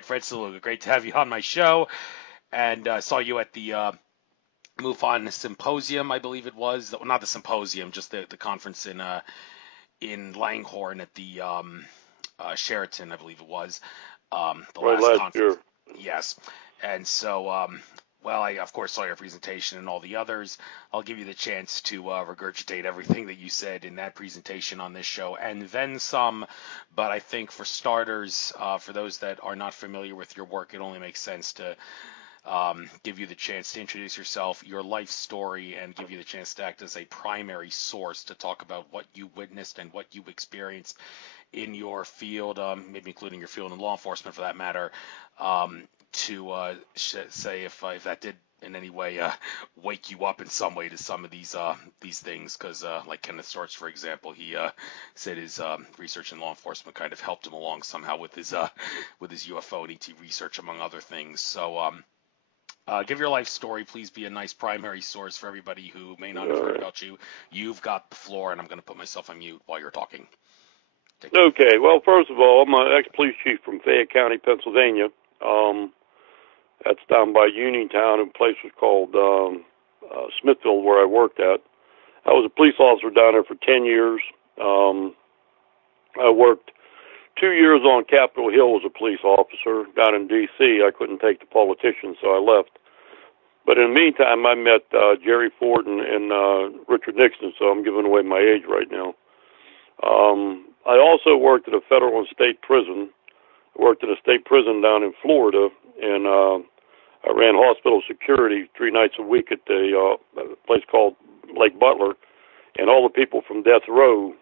Fred Saluga, great to have you on my show. And saw you at the MUFON Symposium, I believe it was. Well, not the symposium, just the conference in Langhorne at the Sheraton, I believe it was. The Right, last last conference. year. Yes. And so, well, I of course saw your presentation and all the others. I'll give you the chance to regurgitate everything that you said in that presentation on this show and then some. But I think for starters, for those that are not familiar with your work, it only makes sense to give you the chance to introduce yourself, your life story, and give you the chance to act as a primary source to talk about what you witnessed and what you experienced in your field, maybe including your field in law enforcement for that matter, to say if that did in any way wake you up in some way to some of these things, because like Kenneth Storch, for example, he said his research in law enforcement kind of helped him along somehow with his UFO and ET research, among other things. So give your life story. Please be a nice primary source for everybody who may not have heard about you. You've got the floor, and I'm going to put myself on mute while you're talking. Okay, well, first of all, I'm an ex-police chief from Fayette County, Pennsylvania. That's down by Uniontown. A place was called Smithville, where I worked at. I was a police officer down there for 10 years. I worked 2 years on Capitol Hill as a police officer. Down in D.C., I couldn't take the politicians, so I left. But in the meantime, I met Jerry Ford and Richard Nixon, so I'm giving away my age right now. I also worked at a federal and state prison. I worked at a state prison down in Florida, and I ran hospital security 3 nights a week at the place called Lake Butler, and all the people from death row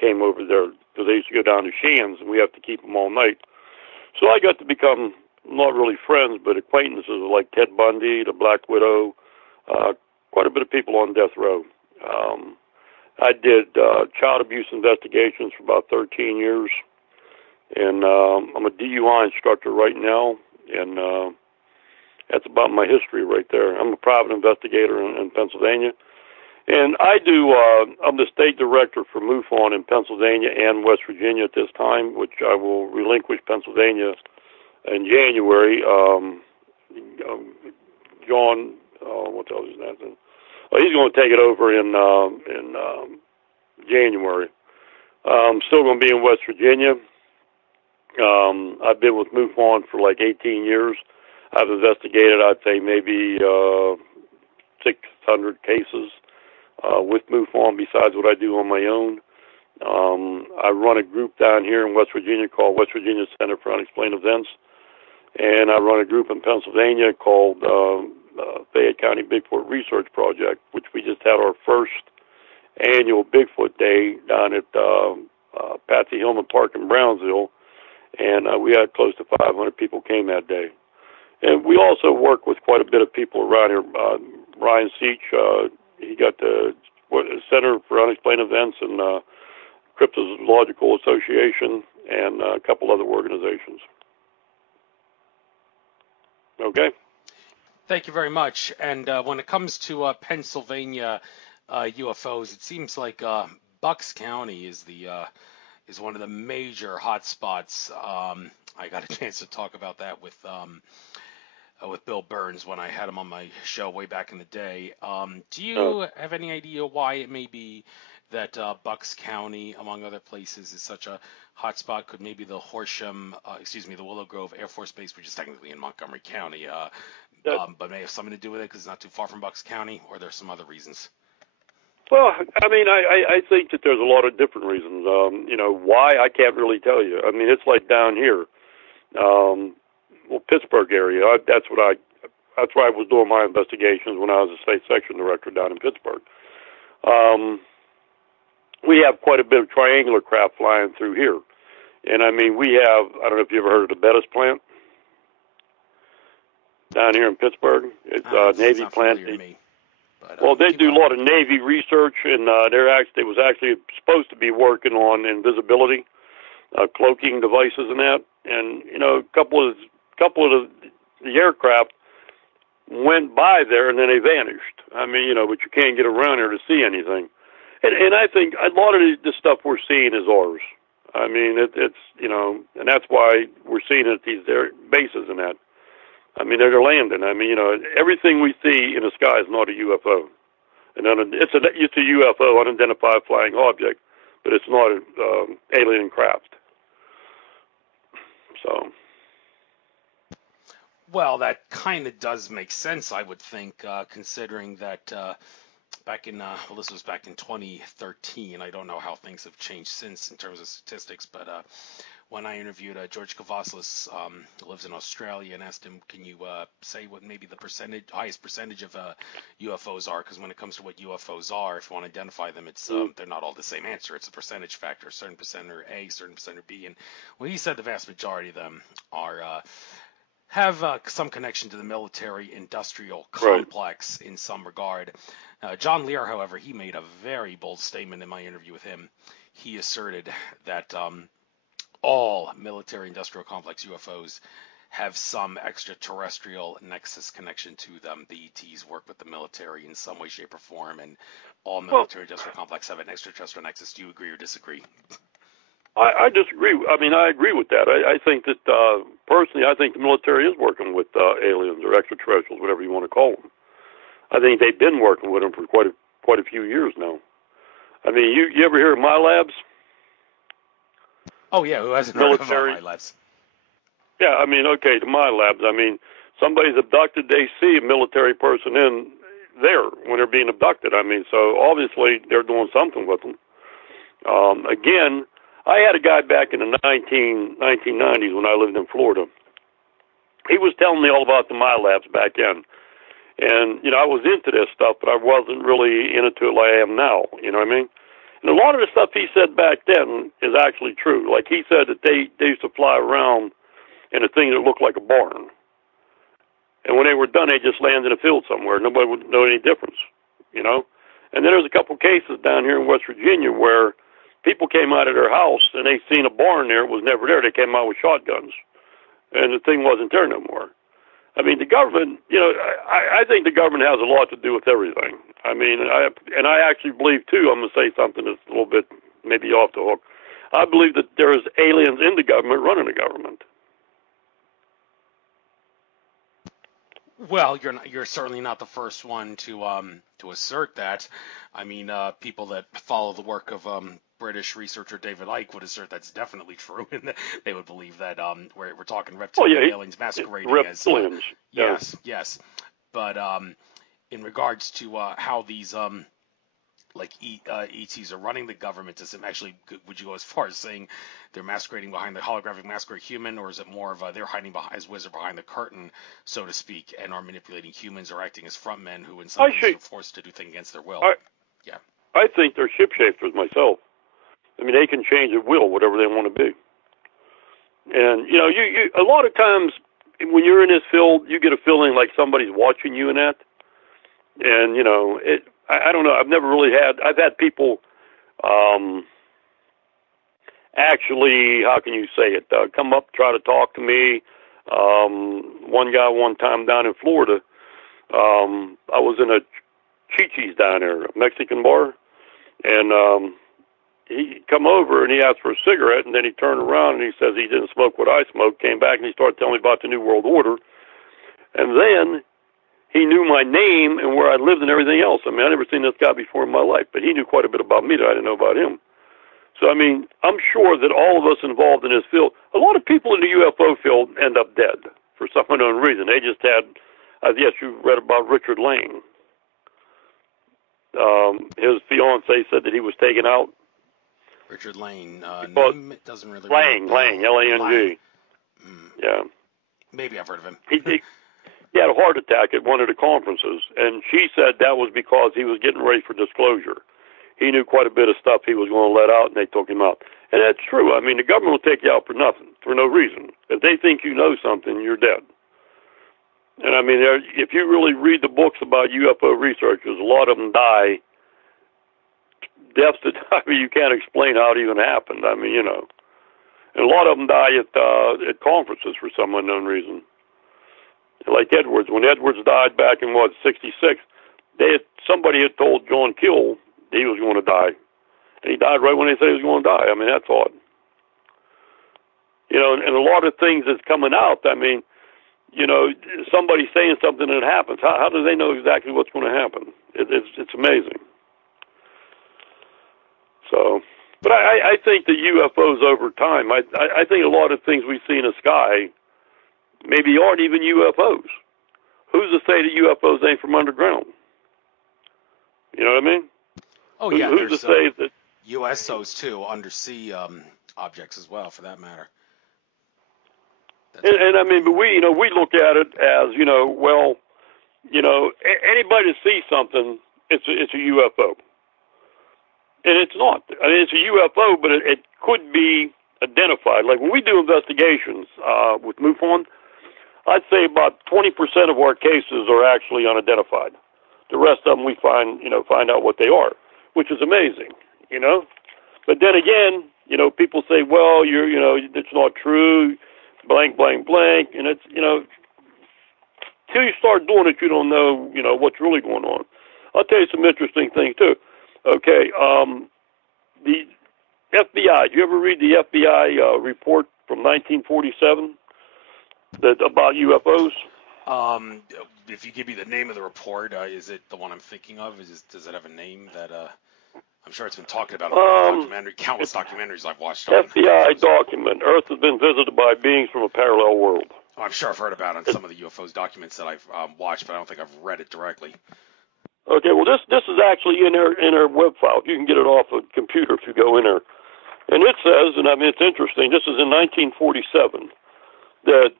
came over there because they used to go down to Shands, and we have to keep them all night. So I got to become not really friends, but acquaintances like Ted Bundy, the Black Widow, quite a bit of people on death row. I did child abuse investigations for about 13 years, and I'm a DUI instructor right now, and that's about my history right there. I'm a private investigator in Pennsylvania, and I'm the state director for MUFON in Pennsylvania and West Virginia at this time, which I will relinquish Pennsylvania in January. John, what the hell is that? He's going to take it over in January. I'm still going to be in West Virginia. I've been with MUFON for like 18 years. I've investigated, I'd say, maybe 600 cases with MUFON besides what I do on my own. I run a group down here in West Virginia called West Virginia Center for Unexplained Events, and I run a group in Pennsylvania called Fayette County Bigfoot Research Project, which we just had our first annual Bigfoot Day down at Patsy Hillman Park in Brownsville, and we had close to 500 people came that day. And we also work with quite a bit of people around here. Ryan Seach, he got the Center for Unexplained Events and Cryptozoological Association and a couple other organizations. Okay. Thank you very much. And when it comes to Pennsylvania UFOs, it seems like Bucks County is one of the major hotspots. I got a chance to talk about that with Bill Burns when I had him on my show way back in the day. Do you have any idea why it may be that Bucks County, among other places, is such a hotspot? Could maybe the the Willow Grove Air Force Base, which is technically in Montgomery County, but may have something to do with it because it's not too far from Bucks County, or there's some other reasons? Well, I mean, I think that there's a lot of different reasons. Why, I can't really tell you. I mean, it's like down here, Pittsburgh area. That's where I was doing my investigations when I was a state section director down in Pittsburgh. We have quite a bit of triangular craft flying through here. And, I mean, I don't know if you ever heard of the Bettis plant down here in Pittsburgh. It's a Navy plant. They do a lot of Navy research, and they was actually supposed to be working on invisibility, cloaking devices and that. And, a couple of the aircraft went by there, and then they vanished. I mean, but you can't get around here to see anything. And I think a lot of the stuff we're seeing is ours. I mean, it's, and that's why we're seeing it at these bases and that. I mean, they're landing. I mean, everything we see in the sky is not a UFO. And it's a UFO, unidentified flying object, but it's not an alien craft. So. Well, that kind of does make sense, I would think, considering that back in, this was back in 2013. I don't know how things have changed since in terms of statistics, but when I interviewed George Kavaslis, who lives in Australia, and asked him, can you say what maybe the highest percentage of UFOs are? Because when it comes to what UFOs are, if you want to identify them, it's they're not all the same answer. It's a percentage factor. A certain percent are A, certain percent are B. And well, he said the vast majority of them are have some connection to the military-industrial complex in some regard. John Lear, however, he made a very bold statement in my interview with him. He asserted that all military-industrial complex UFOs have some extraterrestrial nexus connection to them. The ETs work with the military in some way, shape, or form, and all military-industrial complex have an extraterrestrial nexus. Do you agree or disagree? I disagree. I mean, I agree with that. I think that, personally, I think the military is working with aliens or extraterrestrials, whatever you want to call them. I think they've been working with them for quite a few years now. I mean, you ever hear of my labs? Oh, yeah, who hasn't heard of my labs? Yeah, I mean, okay, the my labs. I mean, somebody's abducted, they see a military person in there when they're being abducted. I mean, so obviously they're doing something with them. Again, I had a guy back in the 1990s when I lived in Florida. He was telling me all about the my labs back then. And, I was into this stuff, but I wasn't really into it like I am now, you know what I mean? And a lot of the stuff he said back then is actually true. Like he said that they used to fly around in a thing that looked like a barn. And when they were done, they just landed in a field somewhere. Nobody would know any difference, And then there's a couple cases down here in West Virginia where people came out of their house and they seen a barn there. It was never there. They came out with shotguns. And the thing wasn't there no more. I mean, the government, I think the government has a lot to do with everything. I mean, I actually believe, too, I'm going to say something that's a little bit maybe off the hook. I believe that there's aliens in the government running the government. Well, you're certainly not the first one to assert that. I mean, people that follow the work of British researcher David Icke would assert that's definitely true, and they would believe that we're talking reptilian aliens masquerading reptilians. As yes. But in regards to how these ETs are running the government, actually, would you go as far as saying they're masquerading behind the holographic masquerade human, or is it more of they're hiding as wizard behind the curtain, so to speak, and are manipulating humans or acting as front men who in some cases are forced to do things against their will? I think they're shapeshifters myself. I mean, they can change at will, whatever they want to be. And, you a lot of times when you're in this field, you get a feeling like somebody's watching you in that. And, I don't know. I've had people actually, how can you say it, come up, try to talk to me. One guy one time down in Florida, I was in a Chi-Chi's down there, a Mexican bar, and he come over and he asked for a cigarette, and then he turned around and he says he didn't smoke what I smoked, came back and he started telling me about the New World Order. And then he knew my name and where I lived and everything else. I mean, I'd never seen this guy before in my life, but he knew quite a bit about me that I didn't know about him. So, I mean, I'm sure that all of us involved in this field, a lot of people in the UFO field end up dead for some unknown reason. They just had, yes, you read about Richard Lane. His fiancée said that he was taken out. Richard Lane, name doesn't really. Lang, L-A-N-G. Yeah. Maybe I've heard of him. He had a heart attack at one of the conferences, and she said that was because he was getting ready for disclosure. He knew quite a bit of stuff he was going to let out, and they took him out. And that's true. I mean, the government will take you out for nothing, for no reason. If they think you know something, you're dead. And, I mean, if you really read the books about UFO researchers, a lot of them die deaths that you can't explain how it even happened. I mean, and a lot of them die at conferences for some unknown reason. Like Edwards. When Edwards died back in, 66, somebody had told John Keel he was going to die. And he died right when they said he was going to die. I mean, that's odd. You know, and a lot of things that's coming out. I mean, you know, somebody saying something and it happens. How do they know exactly what's going to happen? It's amazing. So, but I think the UFOs over time, I think a lot of things we see in the sky maybe aren't even UFOs. Who's to say that UFOs ain't from underground? You know what I mean? Oh, yeah. Who's to say that USOs, too, undersea objects as well, for that matter. And I mean, but we look at it as, you know, well, you know, anybody that sees something, it's a UFO. And it's not. I mean, it's a UFO, but it could be identified. Like when we do investigations with MUFON, I'd say about 20% of our cases are actually unidentified. The rest of them we find out what they are, which is amazing, you know. But then again, you know, people say, well, it's not true, blank, blank, blank, and it's, you know, till you start doing it, you don't know, you know, what's really going on. I'll tell you some interesting things too. Okay, the FBI. Do you ever read the FBI report from 1947 about UFOs? If you give me the name of the report, is it the one I'm thinking of? Does it have a name that I'm sure it's been talked about in countless documentaries I've watched. FBI document: Earth has been visited by beings from a parallel world. Oh, I'm sure I've heard about it on some of the UFOs documents that I've watched, but I don't think I've read it directly. Okay, well, this is actually in our web file. You can get it off a computer if you go in there. And it says, and I mean, it's interesting, this is in 1947, that,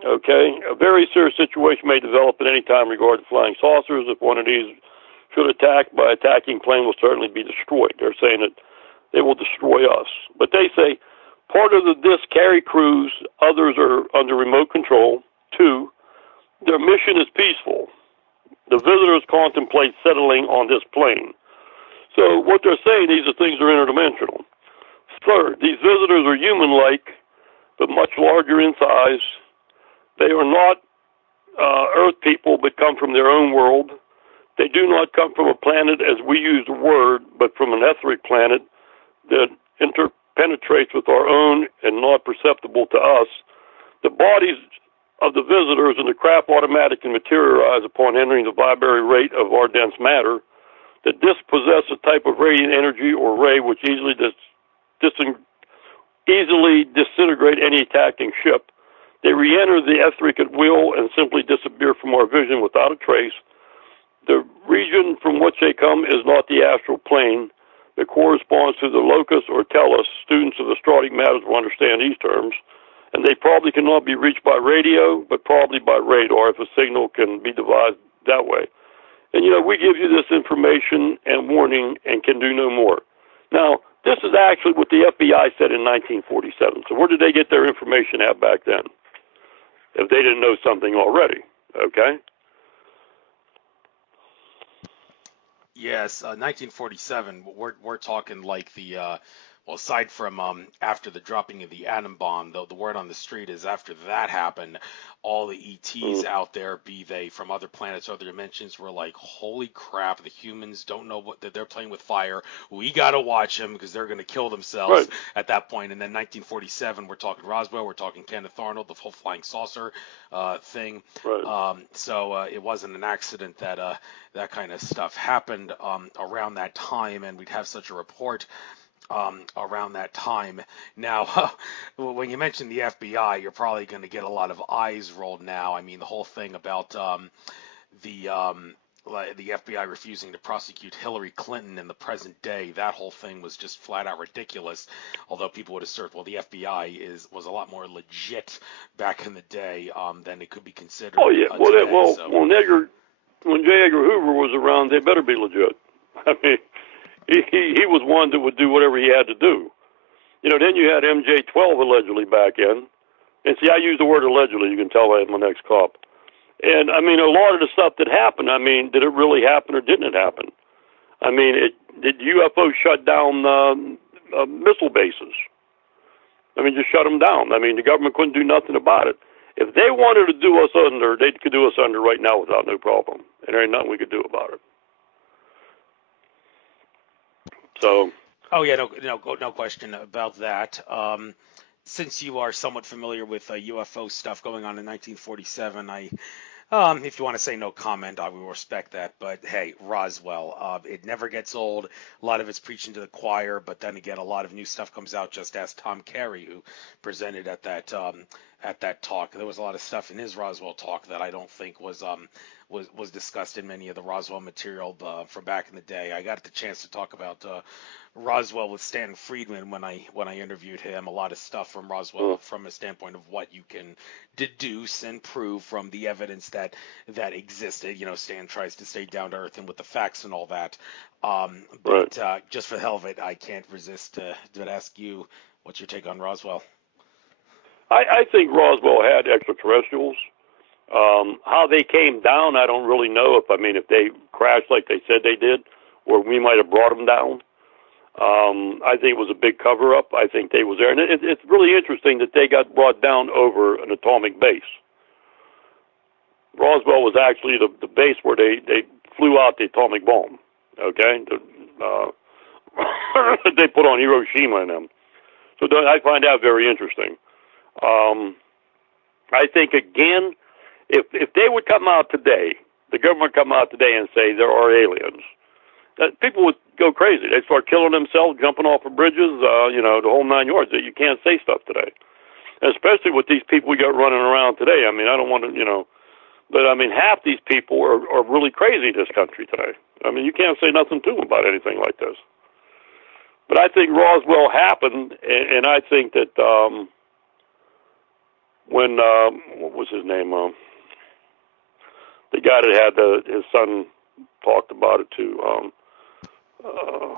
okay, a very serious situation may develop at any time regarding flying saucers. If one of these should attack by attacking plane, will certainly be destroyed. They're saying that they will destroy us. But they say part of the disc carry crews, others are under remote control. 2, their mission is peaceful. The visitors contemplate settling on this plane. So what they're saying, these are things that are interdimensional. 3rd, these visitors are human-like, but much larger in size. They are not Earth people, but come from their own world. They do not come from a planet as we use the word, but from an etheric planet that interpenetrates with our own and not perceptible to us. The bodies of the visitors and the craft automatically materialize upon entering the vibratory rate of our dense matter. The disc possess a type of radiant energy or ray which easily disintegrate any attacking ship. They re-enter the etheric at will and simply disappear from our vision without a trace. The region from which they come is not the astral plane. It corresponds to the locus or tellus. Students of astrology matters will understand these terms. And they probably cannot be reached by radio, but probably by radar if a signal can be devised that way. And, you know, we give you this information and warning and can do no more. Now, this is actually what the FBI said in 1947. So where did they get their information at back then? If they didn't know something already, okay? Yes, 1947. We're talking like the well, aside from after the dropping of the atom bomb, though the word on the street is after that happened, all the ETs out there, be they from other planets, other dimensions, were like, holy crap, the humans don't know what they're playing with fire. We got to watch them because they're going to kill themselves at that point. And then 1947, we're talking Roswell, we're talking Kenneth Arnold, the whole flying saucer thing. So it wasn't an accident that that kind of stuff happened around that time, and we'd have such a report around that time. Now, when you mention the FBI, you're probably going to get a lot of eyes rolled now. I mean, the whole thing about the FBI refusing to prosecute Hillary Clinton in the present day, that whole thing was just flat out ridiculous. Although people would assert, well, the FBI was a lot more legit back in the day than it could be considered. Oh yeah, when J. Edgar Hoover was around, they better be legit. I mean, he was one that would do whatever he had to do. You know, then you had MJ-12 allegedly back in. And see, I use the word allegedly. You can tell I am my next cop. And, I mean, a lot of the stuff that happened, I mean, did it really happen or didn't it happen? I mean, did UFO shut down missile bases? I mean, just shut them down. I mean, the government couldn't do nothing about it. If they wanted to do us under, they could do us under right now without no problem. And there ain't nothing we could do about it. So. Oh yeah, no question about that. since you are somewhat familiar with UFO stuff going on in 1947, if you want to say no comment, I will respect that. But hey, Roswell, it never gets old. A lot of it's preaching to the choir, but then again, a lot of new stuff comes out. Just ask Tom Carey, who presented at that talk. There was a lot of stuff in his Roswell talk that I don't think was discussed in many of the Roswell material from back in the day. I got the chance to talk about Roswell with Stan Friedman when I interviewed him. A lot of stuff from Roswell from a standpoint of what you can deduce and prove from the evidence that existed. You know, Stan tries to stay down to earth and with the facts and all that. But just for the hell of it, I can't resist to ask you what's your take on Roswell. I think Roswell had extraterrestrials. How they came down, I don't really know. If they crashed like they said they did, or we might have brought them down. I think it was a big cover-up. I think they was there. And it's really interesting that they got brought down over an atomic base. Roswell was actually the base where they flew out the atomic bomb, okay? They put on Hiroshima and them. So I find that very interesting. I think, again, if they would come out today, the government come out today and say there are aliens, that people would go crazy. They'd start killing themselves, jumping off of bridges, the whole 9 yards. You can't say stuff today. And especially with these people we got running around today. I don't want to, but half these people are really crazy in this country today. You can't say nothing to them about anything like this. But I think Roswell happened, and I think that when, what was his name? The guy that had his son talked about it too.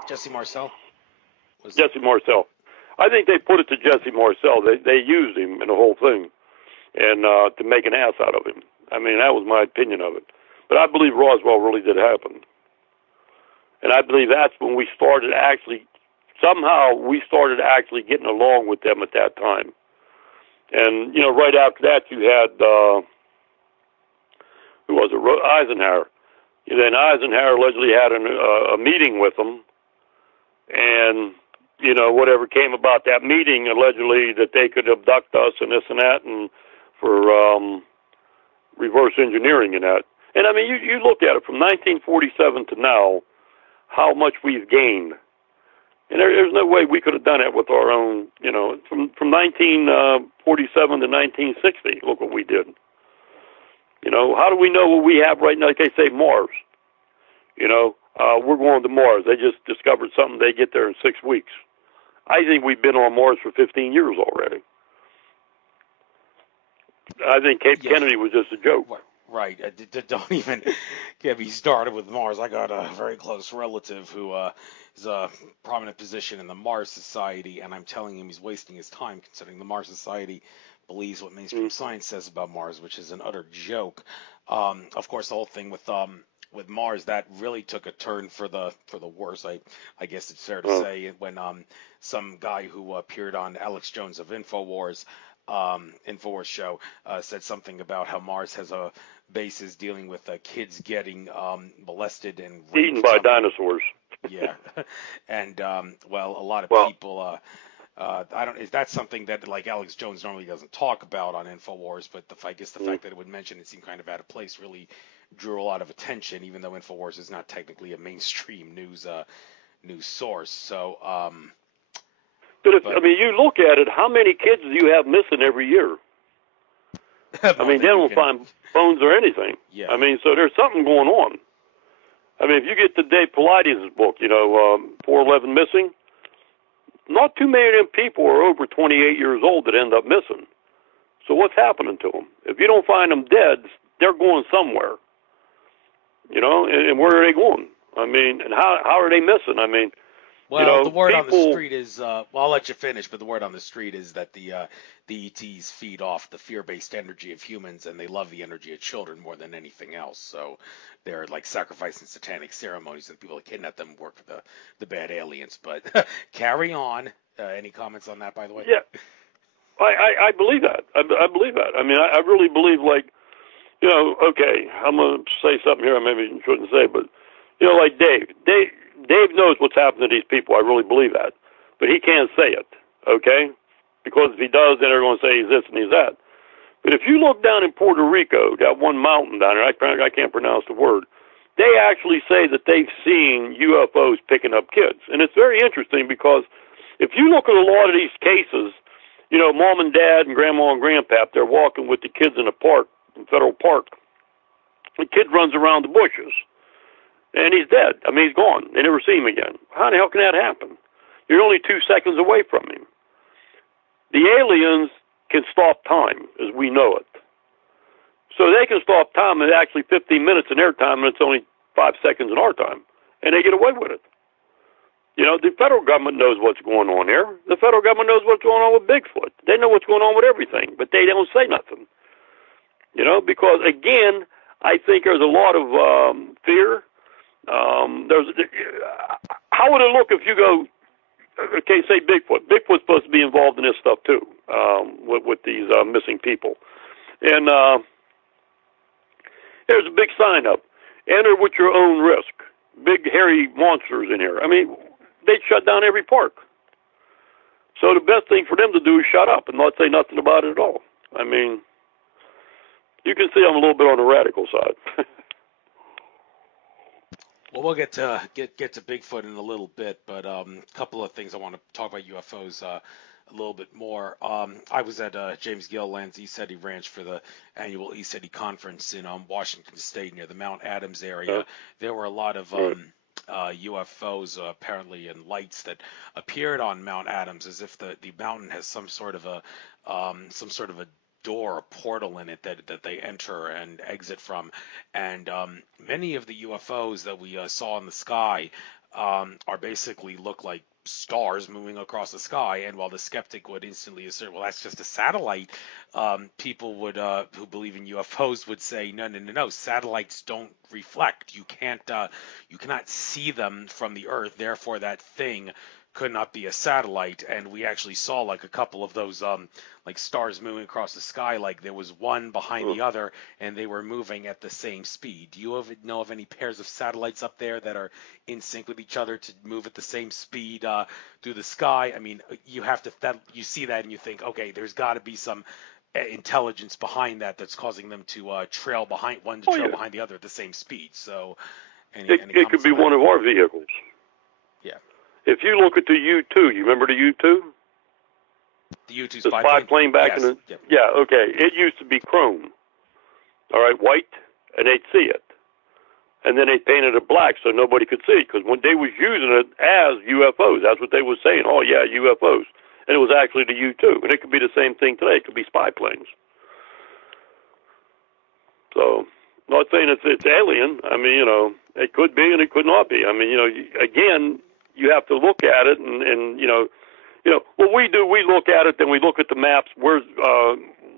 Jesse Marcel? Jesse Marcel. I think they put it to Jesse Marcel. They used him in the whole thing and to make an ass out of him. That was my opinion of it. But I believe Roswell really did happen. And I believe that's when we started actually getting along with them at that time. And, right after that you had, who was it, Eisenhower. Then Eisenhower allegedly had a meeting with them, and, whatever came about that meeting, allegedly that they could abduct us and this and that, and for reverse engineering and that. And, you look at it from 1947 to now, how much we've gained. And there's no way we could have done it with our own, from 1947 to 1960, look what we did. How do we know what we have right now? Like they say, Mars. We're going to Mars. They just discovered something. They get there in 6 weeks. I think we've been on Mars for 15 years already. I think Cape Kennedy was just a joke. Right. Don't even get me started with Mars. I got a very close relative who is a prominent position in the Mars Society, and I'm telling him he's wasting his time considering the Mars Society believes what mainstream science says about Mars, which is an utter joke. Of course, the whole thing with Mars, that really took a turn for the worse. I guess it's fair to say when some guy who appeared on Alex Jones of InfoWars show said something about how Mars has a basis dealing with kids getting molested and eaten by dinosaurs. Yeah, and a lot of people. Is that something that like Alex Jones normally doesn't talk about on InfoWars, but I guess the fact that it would mention it seemed kind of out of place really drew a lot of attention, even though InfoWars is not technically a mainstream news source. So, but you look at it, how many kids do you have missing every year? They don't find bones or anything. Yeah. So there's something going on. If you get the Dave Paulides' book, 411 Missing, not too many of them people are over 28 years old that end up missing. So what's happening to them? If you don't find them dead, they're going somewhere. And where are they going? And how are they missing? The word on the street is, I'll let you finish, but the word on the street is that the ETs feed off the fear-based energy of humans, and they love the energy of children more than anything else. So they're like sacrificing satanic ceremonies, and people that kidnap them work for the bad aliens. But carry on. Any comments on that, by the way? Yeah, I believe that. I believe that. I really believe, okay, I'm going to say something here I maybe shouldn't say, but, like Dave knows what's happened to these people. I really believe that. But he can't say it, okay? because if he does, then they're going to say he's this and he's that. But if you look down in Puerto Rico, that one mountain down there, I can't pronounce the word, they actually say that they've seen UFOs picking up kids. And it's very interesting because if you look at a lot of these cases, you know, mom and dad and grandma and grandpap, they're walking with the kids in the park, in Federal Park. The kid runs around the bushes, and he's dead. I mean, he's gone. They never see him again. How the hell can that happen? You're only 2 seconds away from him. The aliens can stop time as we know it. So they can stop time in actually 15 minutes in their time, and it's only 5 seconds in our time, and they get away with it. You know, the federal government knows what's going on here. The federal government knows what's going on with Bigfoot. They know what's going on with everything, but they don't say nothing. You know, because, again, I think there's a lot of fear. How would it look if you go, okay, say Bigfoot. Bigfoot's supposed to be involved in this stuff, too, with these missing people. And there's a big sign up. Enter with your own risk. Big, hairy monsters in here. I mean, they'd shut down every park. So the best thing for them to do is shut up and not say nothing about it at all. I mean, you can see I'm a little bit on the radical side. Well, we'll get to Bigfoot in a little bit, but a couple of things I want to talk about UFOs a little bit more. I was at James Gilliland's East City Ranch for the annual East City Conference in Washington State near the Mount Adams area. There were a lot of UFOs apparently and lights that appeared on Mount Adams as if the mountain has some sort of a door, a portal in it that they enter and exit from, and many of the UFOs that we saw in the sky are basically look like stars moving across the sky. And while the skeptic would instantly assert, well, that's just a satellite, people would who believe in UFOs would say, no, satellites don't reflect. You cannot see them from the Earth, therefore that thing could not be a satellite. And we actually saw like a couple of those like stars moving across the sky, like there was one behind the other and they were moving at the same speed. Do you know of any pairs of satellites up there that are in sync with each other to move at the same speed through the sky? I mean, you see that and you think, okay, there's got to be some intelligence behind that's causing them to trail behind behind the other at the same speed. So it could be one of our vehicles. Yeah. If you look at the U-2, you remember the U-2? The U-2 spy plane back in the... Yep. Yeah, okay. It used to be chrome, all right, white, and they'd see it. And then they painted it black so nobody could see it, because when they was using it as UFOs, that's what they was saying. Oh, yeah, UFOs. And it was actually the U-2. And it could be the same thing today. It could be spy planes. So, not saying it's alien. I mean, you know, it could be and it could not be. I mean, you know, again... You have to look at it, and you know, what we do. We look at it, then we look at the maps. Where's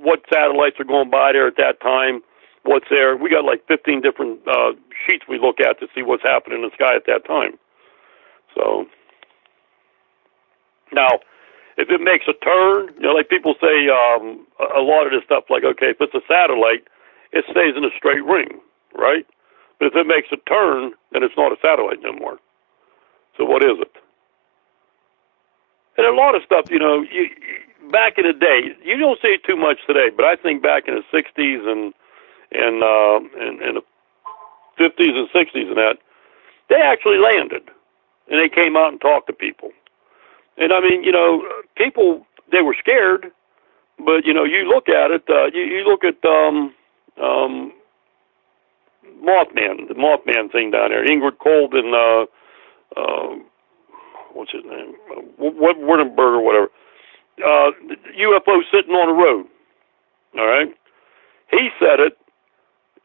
what satellites are going by there at that time? What's there? We got like 15 different sheets we look at to see what's happening in the sky at that time. So now, if it makes a turn, you know, like people say, a lot of this stuff, like okay, if it's a satellite, it stays in a straight ring, right? But if it makes a turn, then it's not a satellite no more. So what is it? And a lot of stuff, you know, back in the day, you don't see it too much today, but I think back in the 60s and the 50s and 60s and that, they actually landed, and they came out and talked to people. And, I mean, you know, people, they were scared, but, you know, you look at it, you look at Mothman, the Mothman thing down there, Ingrid Colden, what's his name? Wurdenberg or whatever. UFO sitting on the road. All right. He said it.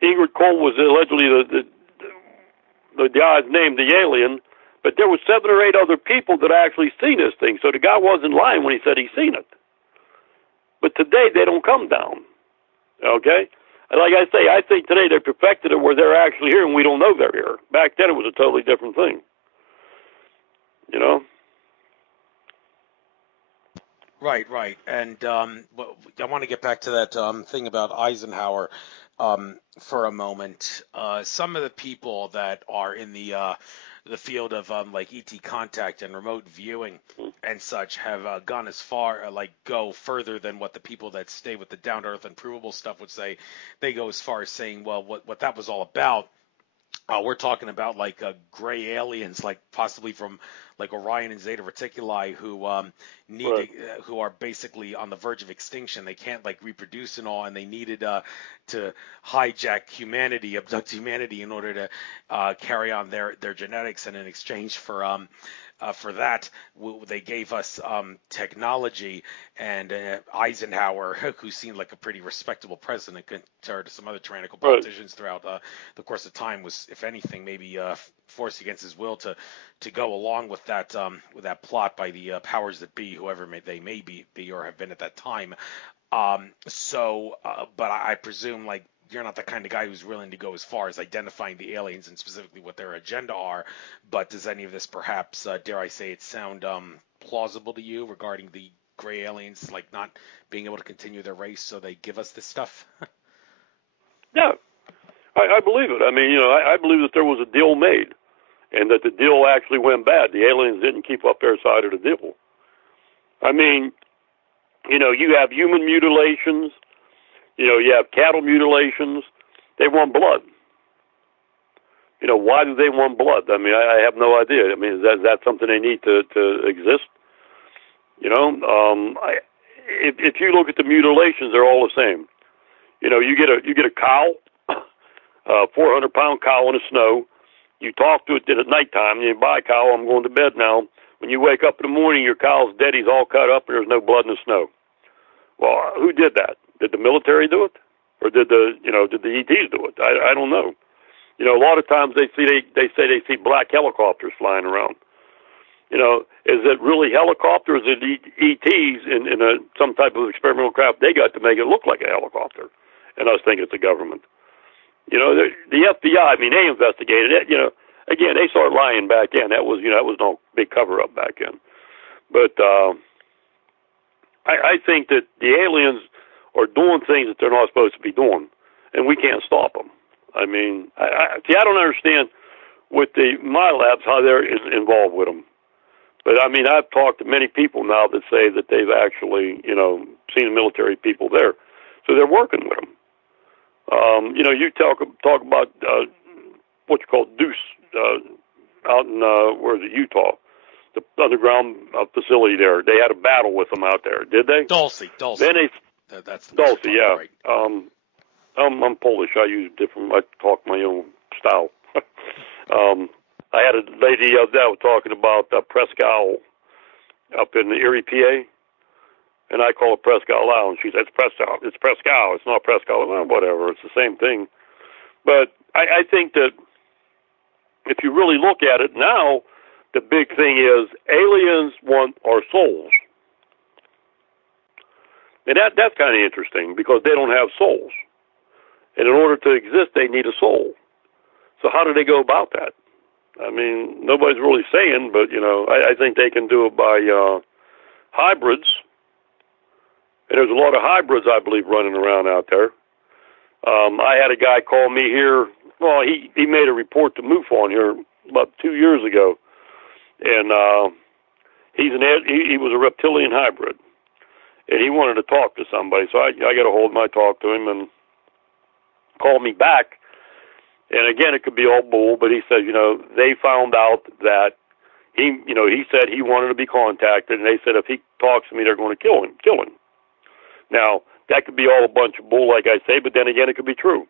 Ingrid Cole was allegedly the guy's name, the alien, but there was 7 or 8 other people that actually seen this thing. So the guy wasn't lying when he said he seen it. But today they don't come down. Okay. And like I say, I think today they perfected it where they're actually here and we don't know they're here. Back then it was a totally different thing. You know? Right. And I want to get back to that thing about Eisenhower for a moment. Some of the people that are in the the field of like ET contact and remote viewing and such have gone as far, like go further than what the people that stay with the down to earth and provable stuff would say. They go as far as saying, well, what that was all about. We're talking about like gray aliens, like possibly from like Orion and Zeta Reticuli, who Right. who are basically on the verge of extinction. They can't like reproduce and all, and they needed to hijack humanity, abduct humanity, in order to carry on their genetics. And in exchange for that, they gave us technology, and Eisenhower, who seemed like a pretty respectable president compared to some other tyrannical Right. politicians throughout the course of time, was, if anything, maybe forced against his will to go along with that plot by the powers that be, whoever they may be or have been at that time. But I presume, like, you're not the kind of guy who's willing to go as far as identifying the aliens and specifically what their agenda are. But does any of this perhaps, dare I say it, sound plausible to you regarding the gray aliens, like not being able to continue their race, so they give us this stuff? Yeah, I believe it. I mean, I believe that there was a deal made, and that the deal actually went bad. The aliens didn't keep up their side of the deal. I mean, you have human mutilations. You have cattle mutilations. They want blood. Why do they want blood? I mean, I have no idea. I mean, is that something they need to exist? If you look at the mutilations, they're all the same. You get a cow, 400-pound cow in the snow. You talk to it at nighttime. You buy a cow. I'm going to bed now. When you wake up in the morning, your cow's dead. He's all cut up, and there's no blood in the snow. Well, who did that? Did the military do it, or did the ETs do it? I don't know. A lot of times they say they see black helicopters flying around. Is it really helicopters? Is it ETs in some type of experimental craft they got to make it look like a helicopter, and us think it's the government? The FBI. I mean, they investigated it. Again, they started lying back then. That was no big cover up back then. But I think that the aliens are doing things that they're not supposed to be doing, and we can't stop them. I mean, I don't understand with my labs how they're involved with them. But I mean, I've talked to many people now that say that they've actually, seen the military people there, so they're working with them. You talk about what you call Deuce out in where is it, Utah, the underground facility there. They had a battle with them out there, did they? Dulce. Then That's the Dulce, yeah. right. I'm Polish. I use different. I talk my own style. I had a lady the other day was talking about Presque Isle up in Erie, PA, and I call it Presque Isle, and she said it's Presque Isle. It's Presque Isle. It's not Presque Isle. Well, whatever. It's the same thing. But I think that if you really look at it now, the big thing is aliens want our souls. And that's kind of interesting because they don't have souls. And in order to exist, they need a soul. So how do they go about that? I mean, nobody's really saying, but, I think they can do it by hybrids. And there's a lot of hybrids, I believe, running around out there. I had a guy call me here. Well, he made a report to MUFON here about 2 years ago. And he was a reptilian hybrid. And he wanted to talk to somebody, so I got a hold of him. I talked to him and called me back. And again, it could be all bull, but he said, they found out that he said he wanted to be contacted, and they said if he talks to me, they're going to kill him. Now, that could be all a bunch of bull, like I say, but then again, it could be true.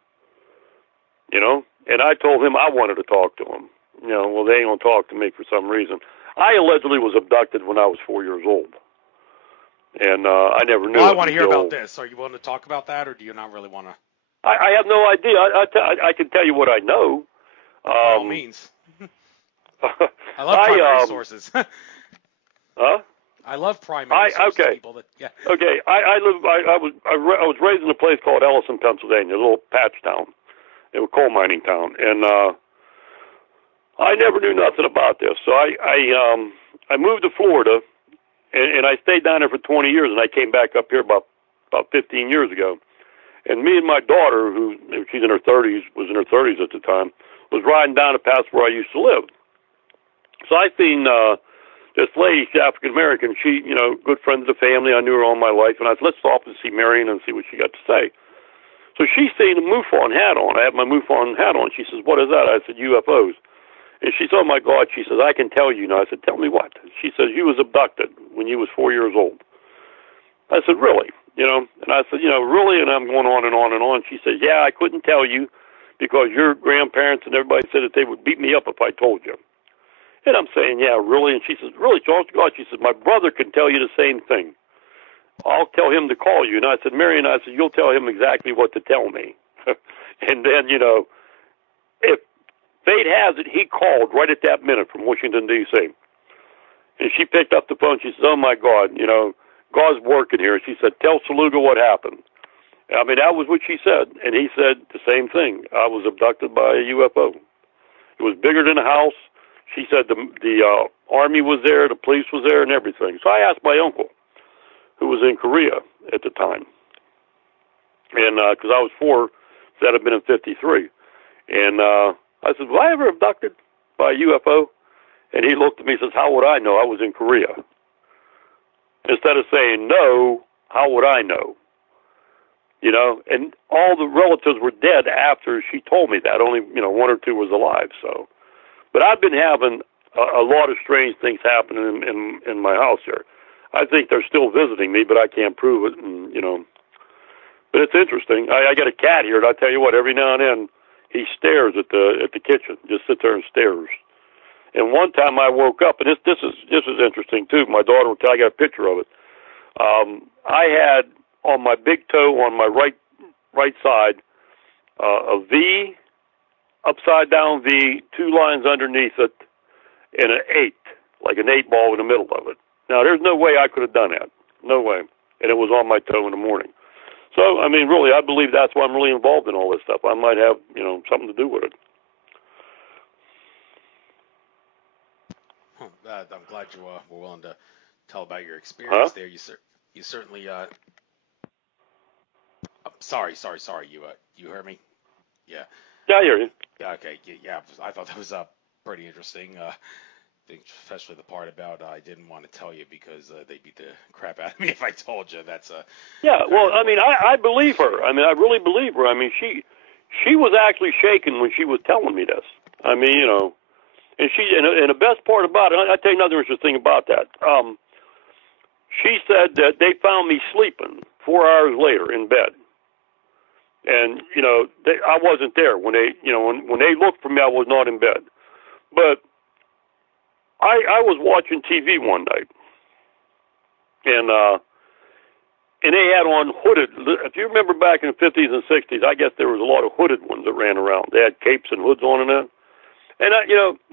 And I told him I wanted to talk to him. Well, they ain't going to talk to me for some reason. I allegedly was abducted when I was 4 years old. And I never knew. Well, I want to hear about this. Are you willing to talk about that, or do you not really want to? I have no idea. I can tell you what I know. By all means. I love primary sources. Huh? I love primary sources. Okay. People that, yeah. Okay. I was raised in a place called Ellison, Pennsylvania, a little patch town. It was a coal mining town, and I never knew nothing about this. So I moved to Florida. And I stayed down there for 20 years, and I came back up here about 15 years ago. And me and my daughter, she's in her 30s, was in her 30s at the time, was riding down the path where I used to live. So I seen this lady, she's African American. She, good friend of the family. I knew her all my life, and I said, let's stop and see Marion and see what she got to say. So she's seen a MUFON hat on. I had my MUFON hat on. She says, what is that? I said, UFOs. And she said, oh, my God. She says, I can tell you now. I said, tell me what? She says, you was abducted when you was 4 years old. I said, really? And I said, really? And I'm going on and on and on. She says, yeah, I couldn't tell you because your grandparents and everybody said that they would beat me up if I told you. And I'm saying, yeah, really? And she says, really, Charles? God, she says, my brother can tell you the same thing. I'll tell him to call you. And I said, Marion, I said, you'll tell him exactly what to tell me. And then, if fate has it, he called right at that minute from Washington, D.C. And she picked up the phone. She says, oh, my God, God's working here. And she said, tell Saluga what happened. I mean, that was what she said. And he said the same thing. I was abducted by a UFO. It was bigger than a house. She said the Army was there, the police was there, and everything. So I asked my uncle, who was in Korea at the time, and because I was 4, so that had been in 53. And I said, was I ever abducted by a UFO? And he looked at me and says, how would I know? I was in Korea. Instead of saying no, how would I know? And all the relatives were dead after she told me that. Only, 1 or 2 was alive. So, but I've been having a lot of strange things happening in my house here. I think they're still visiting me, but I can't prove it. And, but it's interesting. I got a cat here, and I tell you what, every now and then he stares at the kitchen, just sits there and stares. And one time I woke up, and this is interesting too. My daughter will tell. I got a picture of it. I had on my big toe on my right side a V, upside down V, 2 lines underneath it, and an 8, like an 8 ball in the middle of it. Now, there's no way I could have done that. No way. And it was on my toe in the morning. So, I mean, really, I believe that's why I'm really involved in all this stuff. I might have, something to do with it. I'm glad you were willing to tell about your experience there. You certainly. Sorry. You heard me? Yeah. Yeah, I hear you. Yeah. Okay. Yeah. I thought that was pretty interesting. Especially the part about I didn't want to tell you because they beat the crap out of me if I told you. That's yeah. Well, I mean, I believe her. I mean, I really believe her. I mean, she was actually shaking when she was telling me this. I mean, and and the best part about it, I'll tell you another interesting thing about that. She said that they found me sleeping 4 hours later in bed, and I wasn't there when they when they looked for me. I was not in bed, but I was watching TV one night, and they had on hooded. If you remember back in the 50s and 60s, I guess there was a lot of hooded ones that ran around. They had capes and hoods on and that. And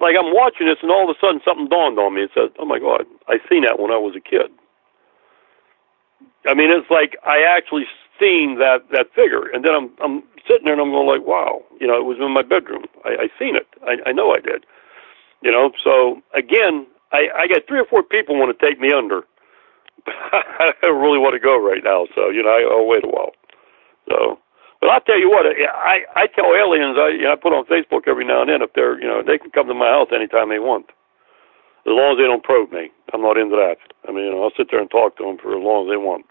like I'm watching this, and all of a sudden something dawned on me. It said, "Oh my God, I seen that when I was a kid." I mean, it's like I actually seen that figure, and then I'm sitting there and I'm going like, "Wow, it was in my bedroom. I seen it. I know I did." So again, I got 3 or 4 people want to take me under. I don't really want to go right now, so I'll wait a while. So, but I'll tell you what, I tell aliens, I put on Facebook every now and then if they're they can come to my house anytime they want, as long as they don't probe me. I'm not into that. I mean, I'll sit there and talk to them for as long as they want.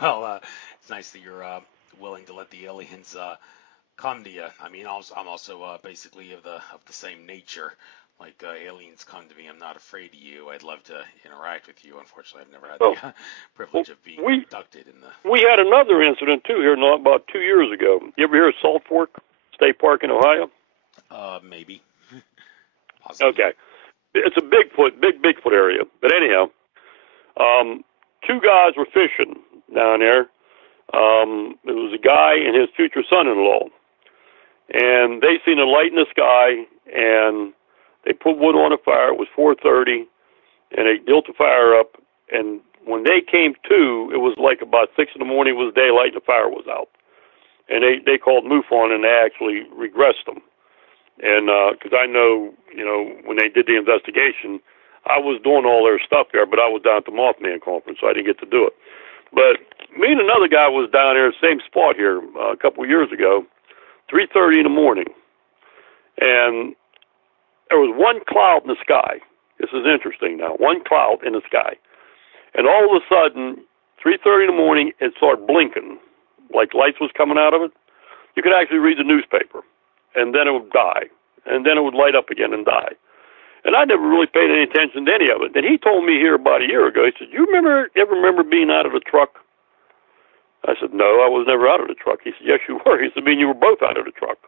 Well, it's nice that you're willing to let the aliens come to you. I mean, I'm also basically of the same nature. Like aliens come to me, I'm not afraid of you. I'd love to interact with you. Unfortunately, I've never had the privilege of being abducted. We had another incident too here, about 2 years ago. You ever hear of Salt Fork State Park in Ohio? Maybe. Okay, it's a big Bigfoot area. But anyhow, 2 guys were fishing down there. It was a guy and his future son-in-law, and they seen a light in the sky, and they put wood on a fire. It was 4:30, and they built the fire up. And when they came to, it was like about 6 in the morning. It was daylight, and the fire was out. And they called MUFON, and they actually regressed them. And because I know, when they did the investigation, I was doing all their stuff there, but I was down at the Mothman conference, so I didn't get to do it. But me and another guy was down there, same spot here, a couple of years ago, 3:30 in the morning. and there was one cloud in the sky. This is interesting now. One cloud in the sky. And all of a sudden, 3:30 in the morning, it started blinking, like lights was coming out of it. You could actually read the newspaper. And then it would die. And then it would light up again and die. And I never really paid any attention to any of it. And he told me here about a year ago, he said, you ever remember being out of the truck? I said, no, I was never out of the truck. He said, yes, you were. He said, I mean, you were both out of the truck.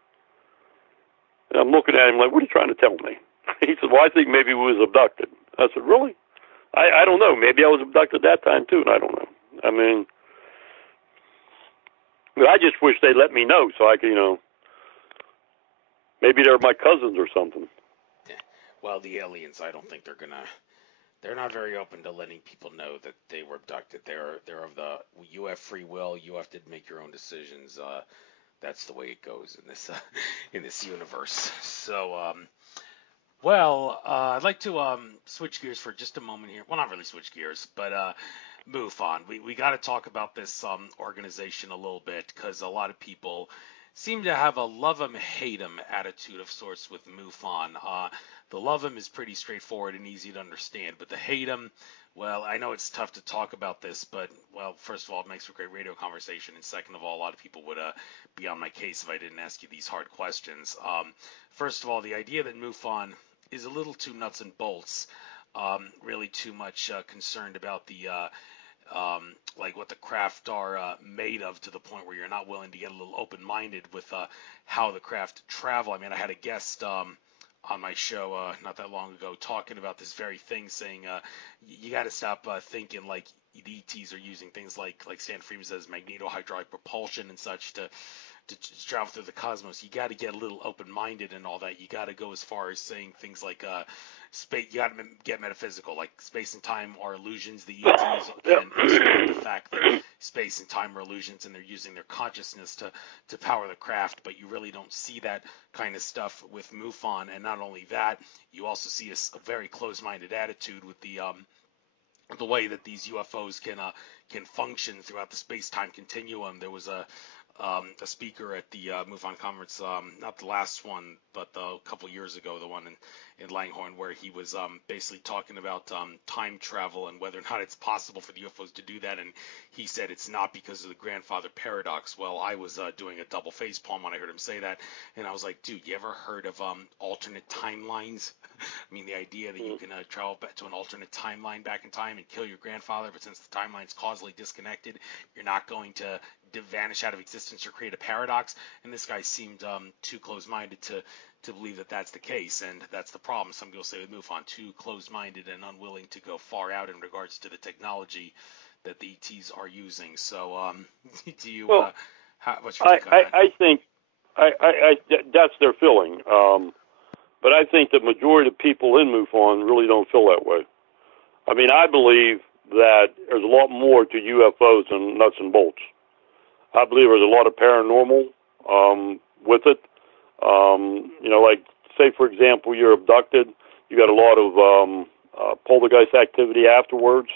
And I'm looking at him like, what are you trying to tell me? He said, well, I think maybe we was abducted. I said, really? I don't know. Maybe I was abducted that time, too, and I don't know. I mean, I just wish they'd let me know so I could, maybe they're my cousins or something. Yeah. Well, the aliens, I don't think they're not very open to letting people know that they were abducted. They're of the, you have free will, you have to make your own decisions. That's the way it goes in this universe. So, I'd like to switch gears for just a moment here. Well, not really switch gears, but MUFON. We got to talk about this organization a little bit because a lot of people seem to have a love 'em, hate 'em attitude of sorts with MUFON. The love 'em is pretty straightforward and easy to understand, but the hate 'em, well, I know it's tough to talk about this, but, well, first of all, it makes for great radio conversation, and second of all, a lot of people would be on my case if I didn't ask you these hard questions. First of all, the idea that MUFON is a little too nuts and bolts, really too much concerned about the like what the craft are made of, to the point where you're not willing to get a little open-minded with how the craft travel. I mean, I had a guest on my show not that long ago talking about this very thing, saying you got to stop thinking like the ETs are using things like Stan Freeman says, magneto-hydraulic propulsion and such to travel through the cosmos. You got to get a little open-minded and all that. You got to go as far as saying things like space. You got to get metaphysical, like space and time are illusions. The ETs can exploit the fact that space and time are illusions, and they're using their consciousness to power the craft. But you really don't see that kind of stuff with MUFON. And not only that, you also see a very closed-minded attitude with the way that these UFOs can function throughout the space-time continuum. There was a speaker at the MUFON conference, not the last one, but a couple years ago, the one in Langhorne, where he was basically talking about time travel and whether or not it's possible for the UFOs to do that. And he said it's not because of the grandfather paradox. Well, I was doing a double facepalm when I heard him say that, and I was like, dude, you ever heard of alternate timelines? I mean, the idea that you can travel back to an alternate timeline back in time and kill your grandfather, but since the timeline's causally disconnected, you're not going to vanish out of existence or create a paradox. And this guy seemed too close-minded to believe that that's the case, and that's the problem. Some people say with MUFON, too close-minded and unwilling to go far out in regards to the technology that the ETs are using. So, do you? Well, what's your take on that? I think that's their feeling, but I think the majority of people in MUFON really don't feel that way. I mean, I believe that there's a lot more to UFOs than nuts and bolts. I believe there's a lot of paranormal with it. Like, say, for example, you're abducted. You got a lot of poltergeist activity afterwards.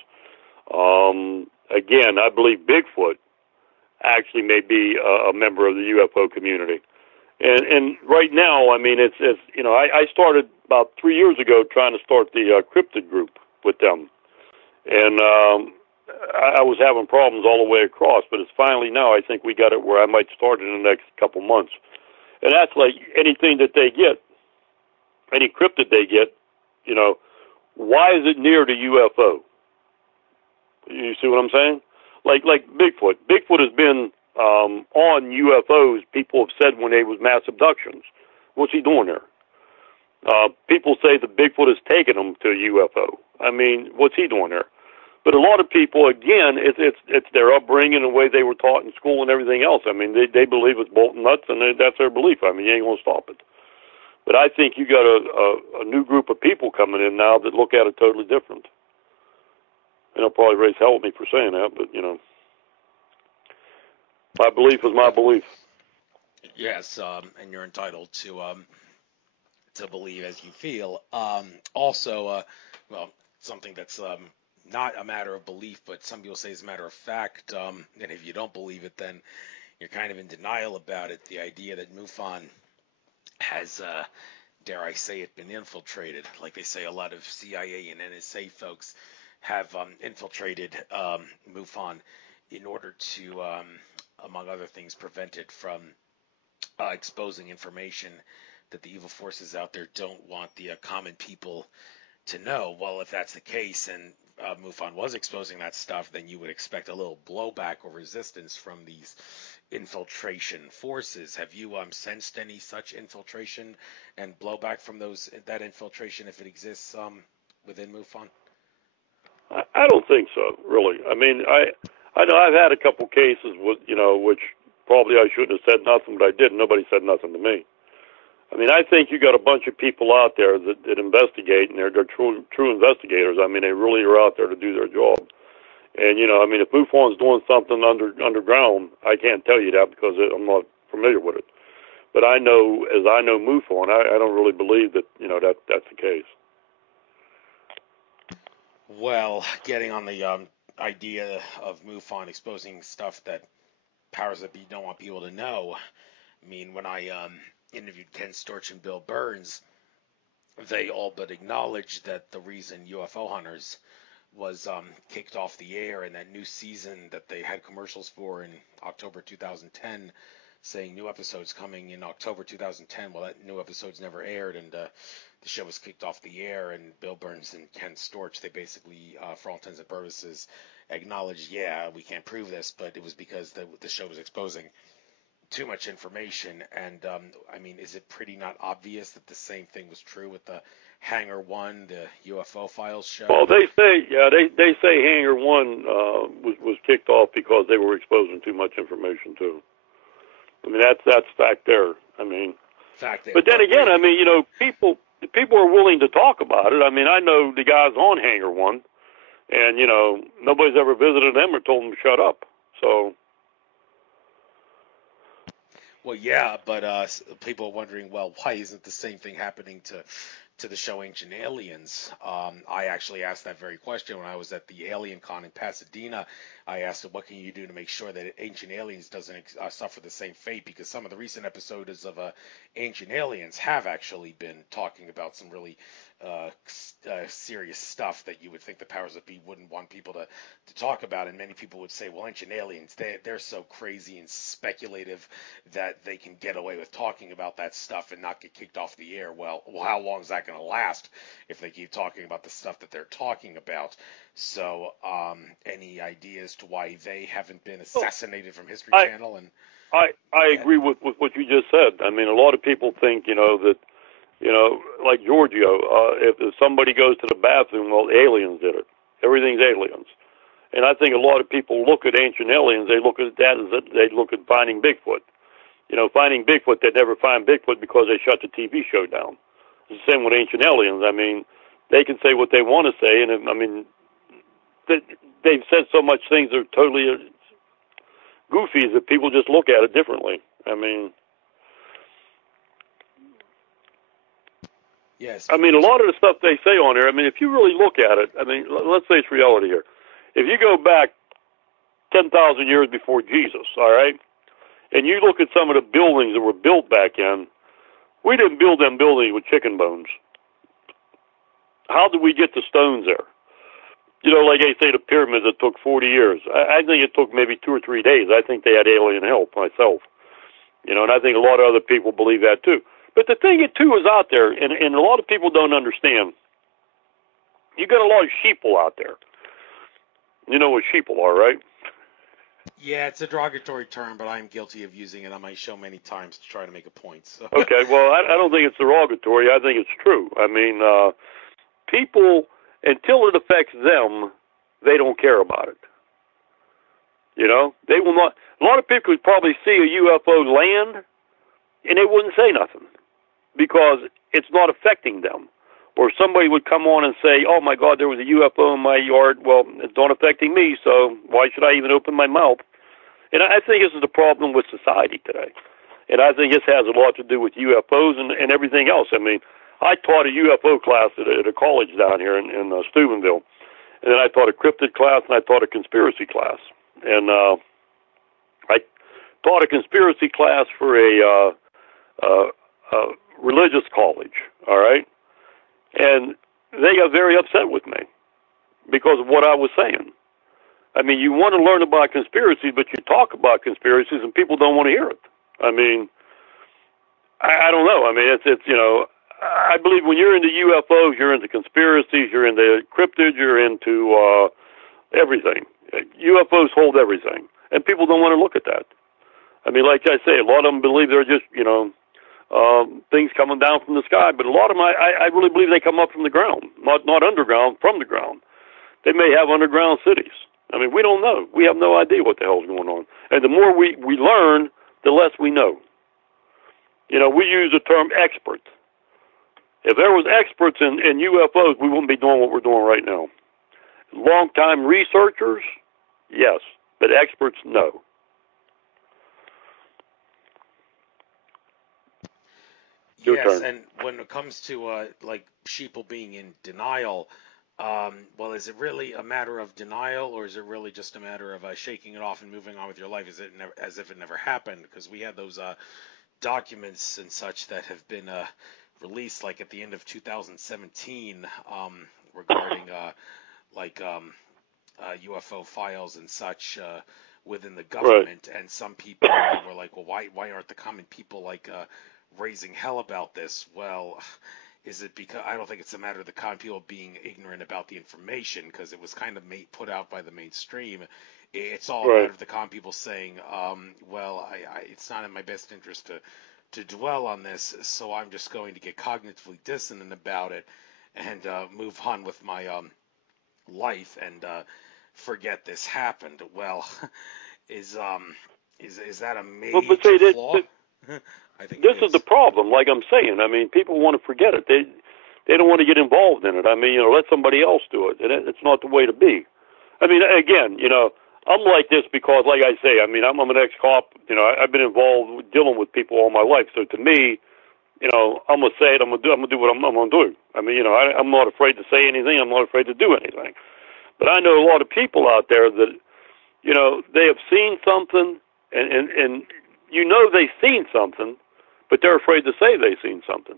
Again, I believe Bigfoot actually may be a member of the UFO community. And right now, I mean, it's I started about 3 years ago trying to start the cryptid group with them. And I was having problems all the way across, but it's finally now I think we got it where I might start in the next couple months. And that's like anything that they get, any cryptid they get, why is it near the UFO? You see what I'm saying? Like Bigfoot. Bigfoot has been on UFOs, people have said, when they was mass abductions. What's he doing there? People say that Bigfoot has taken them to a UFO. I mean, what's he doing there? But a lot of people, again, it's their upbringing and the way they were taught in school and everything else. I mean, they believe it's bolting nuts, and that's their belief. I mean, you ain't going to stop it. But I think you got a new group of people coming in now that look at it totally different. And they'll probably raise hell with me for saying that, but, my belief is my belief. Yes, and you're entitled to believe as you feel. Also, something that's not a matter of belief, but some people say it's a matter of fact. And if you don't believe it, then you're kind of in denial about it. The idea that MUFON has, dare I say it, been infiltrated. Like they say, a lot of CIA and NSA folks have infiltrated MUFON in order to, among other things, prevent it from exposing information that the evil forces out there don't want the common people to know. Well, if that's the case and MUFON was exposing that stuff, then you would expect a little blowback or resistance from these infiltration forces. Have you sensed any such infiltration and blowback from that infiltration, if it exists, within MUFON? I don't think so, really. I mean, I know I've had a couple cases with, which probably I shouldn't have said nothing, but I did. Nobody said nothing to me. I mean, I think you got a bunch of people out there that investigate, and they're true investigators. I mean, they really are out there to do their job. And, I mean, if MUFON's doing something underground, I can't tell you that because I'm not familiar with it. But I know MUFON, I don't really believe that, that's the case. Well, getting on the idea of MUFON exposing stuff that powers that be don't want people to know, I mean, when I interviewed Ken Storch and Bill Burns, they all but acknowledged that the reason UFO Hunters was kicked off the air in that new season that they had commercials for in October 2010, saying new episodes coming in October 2010. Well, that new episodes never aired, and the show was kicked off the air. And Bill Burns and Ken Storch, they basically, for all intents and purposes, acknowledged, yeah, we can't prove this, but it was because the show was exposing too much information. And I mean, is it pretty not obvious that the same thing was true with the Hangar 1, the UFO Files show? Well, they say Hangar 1 was kicked off because they were exposing too much information too. I mean, that's fact there. I mean, but then again, I mean, people are willing to talk about it. I mean, I know the guys on Hangar 1, and nobody's ever visited them or told them to shut up. So. Well, yeah, but people are wondering, well, why isn't the same thing happening to the show Ancient Aliens? I actually asked that very question when I was at the Alien Con in Pasadena. I asked them, what can you do to make sure that Ancient Aliens doesn't suffer the same fate? Because some of the recent episodes of Ancient Aliens have actually been talking about some really serious stuff that you would think the powers that be wouldn't want people to talk about. And many people would say, well, Ancient Aliens, they're so crazy and speculative that they can get away with talking about that stuff and not get kicked off the air. Well, how long is that going to last if they keep talking about the stuff that they're talking about? So any ideas to why they haven't been assassinated from History Channel? And I agree with what you just said. I mean, a lot of people think, that, like Giorgio, if somebody goes to the bathroom, well, aliens did it. Everything's aliens. And I think a lot of people look at Ancient Aliens, they look at that as they look at Finding Bigfoot. Finding Bigfoot, they never find Bigfoot because they shut the TV show down. It's the same with Ancient Aliens. I mean, they can say what they want to say, and I mean, they've said so much things that are totally goofy that people just look at it differently. I mean, yes. I mean, a lot of the stuff they say on there, I mean, if you really look at it, I mean, let's face reality here. If you go back 10,000 years before Jesus, all right, and you look at some of the buildings that were built back then, we didn't build them buildings with chicken bones. How did we get the stones there? Like they say, the pyramids, it took 40 years. I think it took maybe 2 or 3 days. I think they had alien help myself. And I think a lot of other people believe that too. But the thing, too, is out there, and a lot of people don't understand, you got a lot of sheeple out there. You know what sheeple are, right? Yeah, it's a derogatory term, but I'm guilty of using it on my show many times to try to make a point. So. Okay, well, I don't think it's derogatory. I think it's true. I mean, people, until it affects them, they don't care about it. They will not. A lot of people would probably see a UFO land, and they wouldn't say nothing because it's not affecting them. Or somebody would come on and say, oh, my God, there was a UFO in my yard. Well, it's not affecting me, so why should I even open my mouth? And I think this is the problem with society today. And I think this has a lot to do with UFOs and everything else. I mean, I taught a UFO class at a college down here in Steubenville. And then I taught a cryptid class, and I taught a conspiracy class. And I taught a conspiracy class for a religious college, all right? And they got very upset with me because of what I was saying. I mean, you want to learn about conspiracies, but you talk about conspiracies and people don't want to hear it. I mean, I don't know. I mean, it's you know, I believe when you're into UFOs, you're into conspiracies, you're into cryptids, you're into everything. UFOs hold everything, and people don't want to look at that. I mean, like I say, a lot of them believe they're just, you know, things coming down from the sky, but a lot of them, I really believe they come up from the ground, not underground, from the ground. They may have underground cities. I mean, we don't know. We have no idea what the hell's going on. And the more we learn, the less we know. You know, we use the term expert. If there was experts in UFOs, we wouldn't be doing what we're doing right now. Long-time researchers, yes, but experts, no. Your yes, turn. and when it comes to like sheeple being in denial, well, is it really a matter of denial, or is it really just a matter of shaking it off and moving on with your life as if it never happened? Because we had those documents and such that have been released, like at the end of 2017, regarding UFO files and such within the government. Right. And some people were like, well, why aren't the common people like raising hell about this? Well, is it because I don't think it's a matter of the common people being ignorant about the information, because it was kind of put out by the mainstream. It's all a matter of the common people saying, well, it's not in my best interest to dwell on this, so I'm just going to get cognitively dissonant about it and move on with my life and forget this happened. Well, is that a major flaw? I think this is the problem. Like I'm saying, I mean, people want to forget it. They don't want to get involved in it. I mean, you know, let somebody else do it. And it's not the way to be. I mean, again, you know, I'm like this because, like I say, I mean, I'm an ex-cop. You know, I've been involved with dealing with people all my life. So to me, you know, I'm gonna say it. I'm gonna do what I'm gonna do. I mean, you know, I'm not afraid to say anything. I'm not afraid to do anything. But I know a lot of people out there that, you know, they have seen something, and you know they've seen something, but they're afraid to say they've seen something.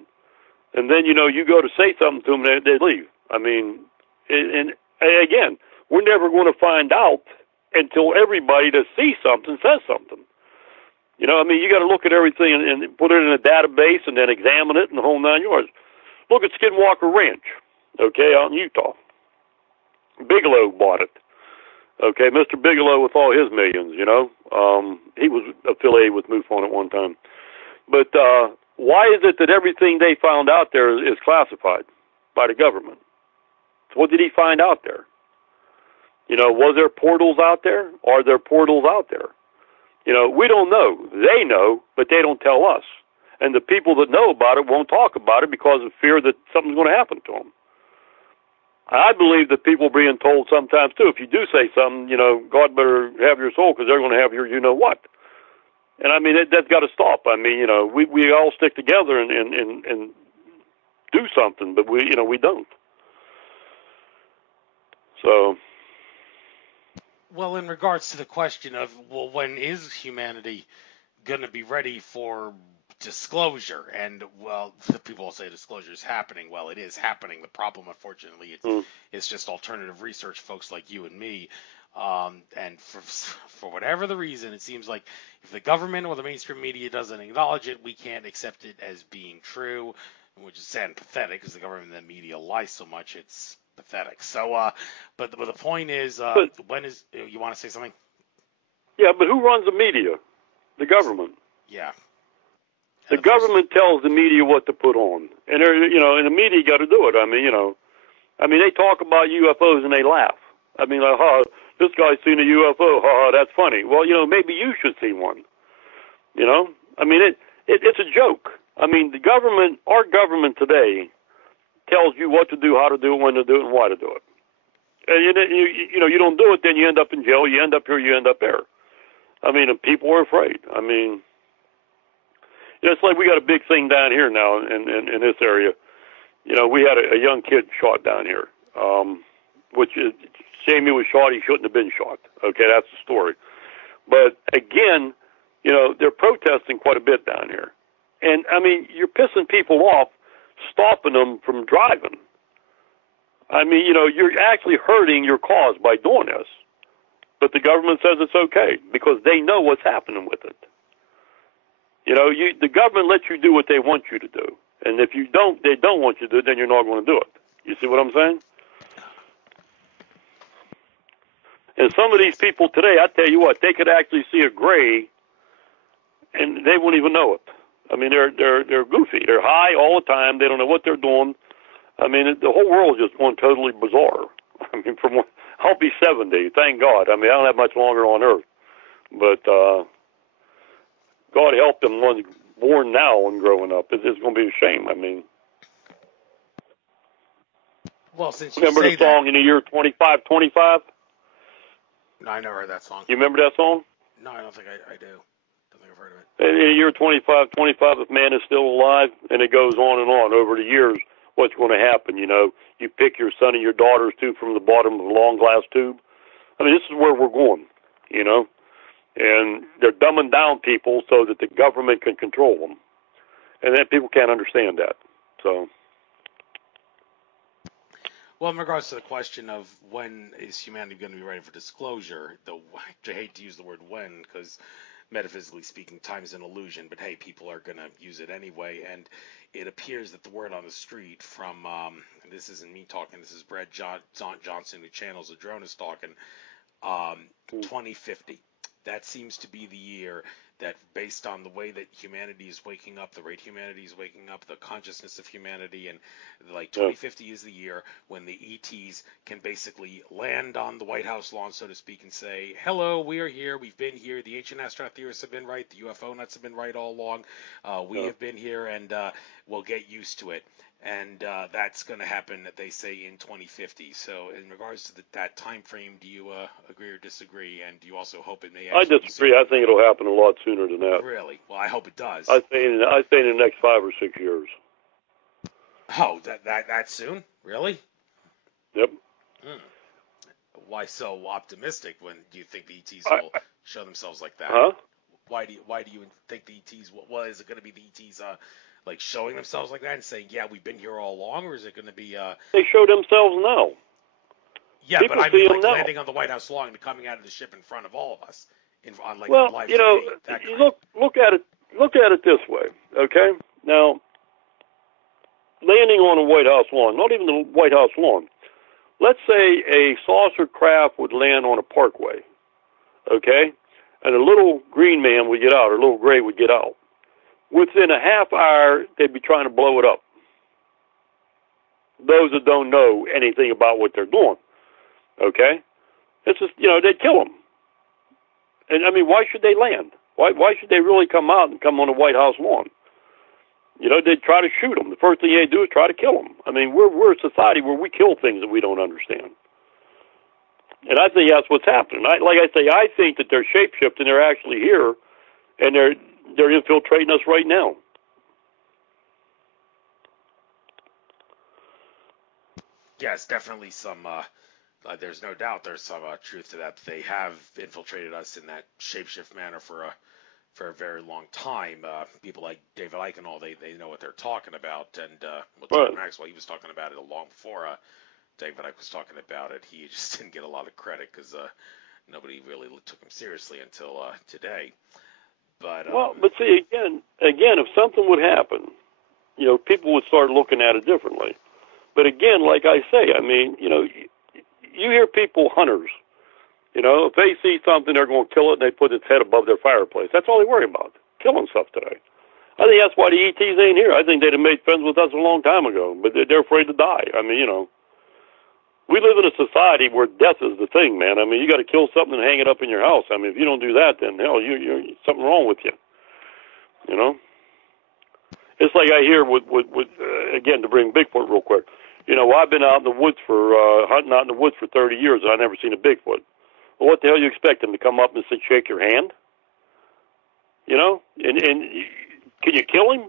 And then, you know, you go to say something to them, they leave. I mean, and again, we're never going to find out until everybody that sees something says something. You know, I mean, you got to look at everything and put it in a database and then examine it and the whole 9 yards. Look at Skinwalker Ranch, okay, out in Utah. Bigelow bought it. Okay, Mr. Bigelow with all his millions, you know. He was affiliated with MUFON at one time. But why is it that everything they found out there is classified by the government? So what did he find out there? You know, was there portals out there? Are there portals out there? You know, we don't know. They know, but they don't tell us. And the people that know about it won't talk about it because of fear that something's going to happen to them. I believe that people are being told sometimes, too, if you do say something, you know, God better have your soul because they're going to have your you-know-what. And, I mean, that's got to stop. I mean, you know, we all stick together and do something, but we don't. So. Well, in regards to the question of, well, when is humanity going to be ready for disclosure? And, well, the people will say disclosure is happening. Well, it is happening. The problem, unfortunately, it's just alternative research folks like you and me. And for whatever the reason, it seems like if the government or the mainstream media doesn't acknowledge it, we can't accept it as being true, which is sad and pathetic because the government and the media lie so much. It's pathetic. So, but the point is, when is, you want to say something? Yeah, but who runs the media? The government. Yeah. The government tells the media what to put on, and you know, and the media got to do it. I mean, you know, they talk about UFOs and they laugh. I mean, like, oh, this guy's seen a UFO. Oh, that's funny. Well, you know, maybe you should see one. You know, I mean, it's a joke. I mean, the government, our government today, tells you what to do, how to do it, when to do it, and why to do it. And you know, you don't do it, then you end up in jail. You end up here, you end up there. I mean, and people are afraid. I mean, you know, it's like we got a big thing down here now in this area. You know, we had a young kid shot down here, which is, shame he was shot. He shouldn't have been shot. Okay, that's the story. But again, you know, they're protesting quite a bit down here. And, I mean, you're pissing people off, stopping them from driving. I mean, you know, you're actually hurting your cause by doing this. But the government says it's okay because they know what's happening with it. You know, the government lets you do what they want you to do. And if you don't, they don't want you to do it, then you're not going to do it. You see what I'm saying? And some of these people today, I tell you what, they could actually see a gray, and they won't even know it. I mean, they're goofy. They're high all the time. They don't know what they're doing. I mean, the whole world is just going totally bizarre. I mean, I'll be 70, thank God. I mean, I don't have much longer on Earth. But God help them ones born now and growing up. It's going to be a shame. I mean, well, since you remember say the song in the year 2525? No, I never heard that song. You remember that song? No, I don't think I do. Don't think I've heard of it. In the year 2525, if man is still alive, and it goes on and on over the years, what's going to happen? You know, you pick your son and your daughter's tooth from the bottom of a long glass tube. I mean, this is where we're going, you know. And they're dumbing down people so that the government can control them. And then people can't understand that. So. Well, in regards to the question of when is humanity going to be ready for disclosure, I hate to use the word when because metaphysically speaking, time is an illusion, but hey, people are going to use it anyway. And it appears that the word on the street from, this isn't me talking, this is Brad Johnson, who channels the drone, is talking, 2050. That seems to be the year that, based on the way that humanity is waking up, the rate humanity is waking up, the consciousness of humanity, and like 2050 is the year when the ETs can basically land on the White House lawn, so to speak, and say, hello, we are here, we've been here, the ancient astronaut theorists have been right, the UFO nuts have been right all along, we have been here, and we'll get used to it. And that's going to happen, they say, in 2050. So in regards to that time frame, do you agree or disagree? And do you also hope it may actually I disagree. I think it'll happen a lot sooner than that. Really? Well, I hope it does. I say in the next 5 or 6 years. Oh, that soon? Really? Yep. Why so optimistic when do you think the ETs will show themselves like that? Huh? Why do you think the ETs, what is it going to be, the ETs like showing themselves like that and saying, yeah, we've been here all along, or is it going to be They show themselves now. Yeah, people but I mean like now. landing on the White House lawn and coming out of the ship in front of all of us on live you know, TV, look at it this way, okay? Now, landing on a White House lawn, not even the White House lawn. Let's say a saucer craft would land on a parkway, okay? And a little green man would get out, or a little gray would get out. Within a half hour, they'd be trying to blow it up. Those that don't know anything about what they're doing, okay? It's just, you know, they'd kill them. And, I mean, why should they land? Why should they really come out and come on the White House lawn? You know, they'd try to shoot them. The first thing they do is try to kill them. I mean, we're a society where we kill things that we don't understand. And I think that's what's happening. Like I say, I think that they're shape-shifting. They're actually here, and they're infiltrating us right now. Yes, definitely some. There's no doubt there's some truth to that. They have infiltrated us in that shapeshift manner for a very long time. People like David Icke and all, they know what they're talking about. And John Maxwell, he was talking about it long before David Icke was talking about it. He just didn't get a lot of credit because nobody really took him seriously until today. But see, again, if something would happen, you know, people would start looking at it differently. But again, like I say, I mean, you know, you hear people, hunters, you know, if they see something, they're going to kill it, and they put its head above their fireplace. That's all they worry about, killing stuff today. I think that's why the ETs ain't here. I think they'd have made friends with us a long time ago, but they're afraid to die. I mean, you know, we live in a society where death is the thing, man. I mean, you got to kill something and hang it up in your house. I mean, if you don't do that, then hell, you're something wrong with you. You know, it's like I hear with again, to bring Bigfoot real quick. You know, I've been out in the woods for hunting out in the woods for 30 years, and I've never seen a Bigfoot. Well, what the hell you expect them to come up and say, shake your hand? You know, and can you kill him?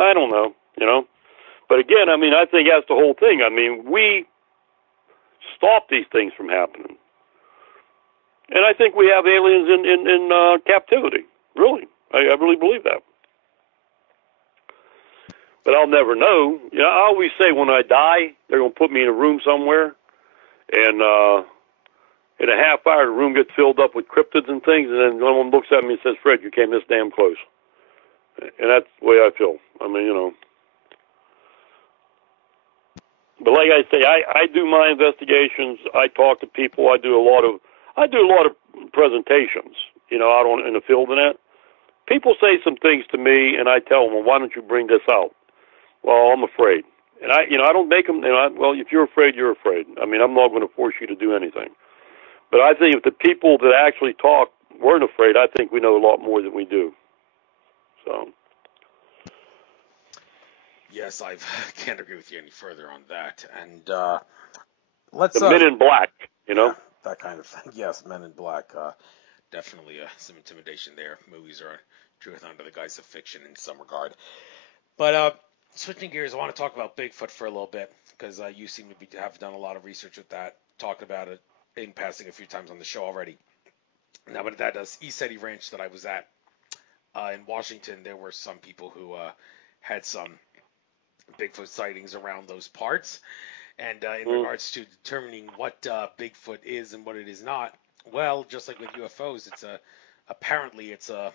I don't know. You know, but again, I mean, I think that's the whole thing. I mean, we stop these things from happening. And I think we have aliens in captivity. Really. I really believe that. but I'll never know. You know, I always say when I die, they're going to put me in a room somewhere, and in a half hour, the room gets filled up with cryptids and things, and then someone looks at me and says, Fred, you came this damn close. And that's the way I feel. I mean, you know. But like I say, I do my investigations. I talk to people. I do a lot of presentations, you know, out in the field and that. People say some things to me, and I tell them, well, why don't you bring this out? Well, I'm afraid. And I don't make them, well, if you're afraid, you're afraid. I mean, I'm not going to force you to do anything. But I think if the people that actually talk weren't afraid, I think we know a lot more than we do. So. Yes, I can't agree with you any further on that. And let's... The Men in Black, you know? Yeah, that kind of thing. Yes, Men in Black. Definitely some intimidation there. Movies are truth under the guise of fiction in some regard. But switching gears, I want to talk about Bigfoot for a little bit, because you seem to have done a lot of research with that, talked about it in passing a few times on the show already. Now, but that East City Ranch that I was at in Washington, there were some people who had some Bigfoot sightings around those parts. And in regards to determining what Bigfoot is and what it is not, well, just like with UFOs, apparently it's a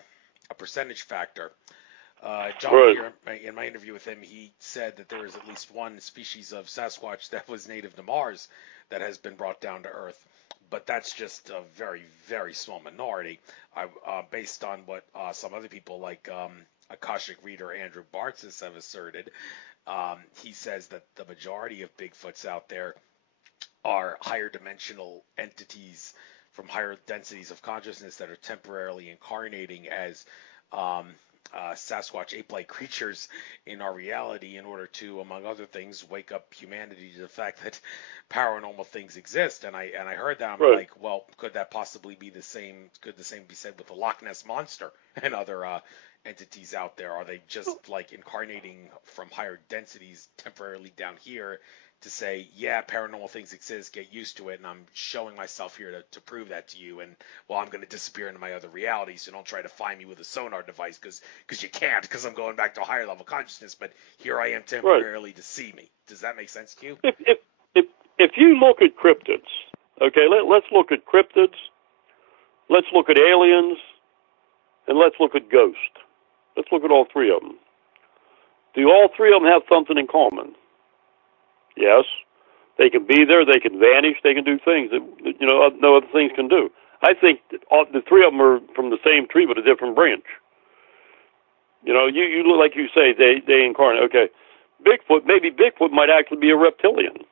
percentage factor. John here, in my interview with him, he said that there is at least one species of Sasquatch that was native to Mars that has been brought down to Earth. But that's just a very, very small minority, based on what some other people like Akashic reader Andrew Bartzis have asserted. He says that the majority of Bigfoots out there are higher dimensional entities from higher densities of consciousness that are temporarily incarnating as Sasquatch ape-like creatures in our reality in order to, among other things, wake up humanity to the fact that paranormal things exist. And I heard that, I'm like, well, could that possibly be the same? Could the same be said with the Loch Ness Monster and other entities out there? Are they just like incarnating from higher densities temporarily down here to say, yeah, paranormal things exist, get used to it, and I'm showing myself here to prove that to you, and, well, I'm going to disappear into my other reality, so don't try to find me with a sonar device, because you can't, because I'm going back to a higher level consciousness, but here I am temporarily to see me. Does that make sense to you? If you look at cryptids, okay, let's look at cryptids, let's look at aliens, and let's look at ghosts. Let's look at all three of them. Do all three of them have something in common? Yes, they can be there, they can vanish, they can do things that, you know, no other things can do. I think the three of them are from the same tree but a different branch. You know, you look like you say they incarnate. Okay, maybe Bigfoot might actually be a reptilian,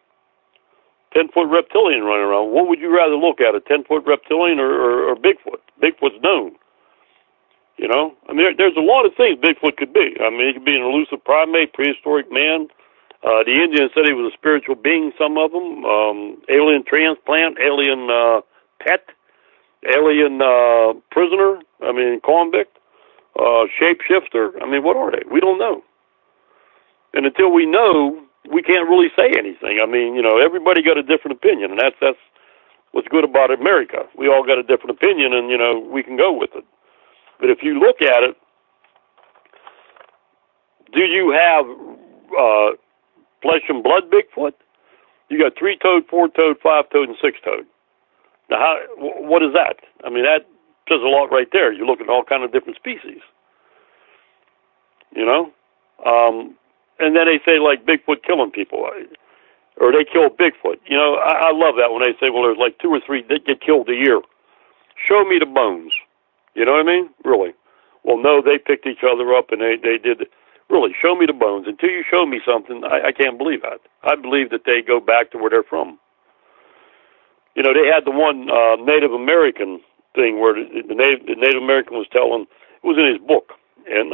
10-foot reptilian running around. What would you rather look at, a 10-foot reptilian or Bigfoot? Bigfoot's known. You know, I mean, there's a lot of things Bigfoot could be. I mean, he could be an elusive primate, prehistoric man. The Indians said he was a spiritual being, some of them. Alien transplant, alien pet, alien prisoner, I mean, convict, shapeshifter. I mean, what are they? We don't know. And until we know, we can't really say anything. I mean, you know, everybody got a different opinion, and that's what's good about America. We all got a different opinion, and, you know, we can go with it. But if you look at it, do you have flesh and blood Bigfoot? You got 3-toed, 4-toed, 5-toed, and 6-toed. Now, what is that? I mean, that says a lot right there. You look at all kind of different species. You know? And then they say, like, Bigfoot killing people, or they kill Bigfoot. You know, I love that when they say, well, there's like 2 or 3 that get killed a year. Show me the bones. You know what I mean? Really. Well, no, they picked each other up, and they did. Really, show me the bones. Until you show me something, I can't believe that. I believe that they go back to where they're from. You know, they had the one Native American thing where the Native American was telling, it was in his book, and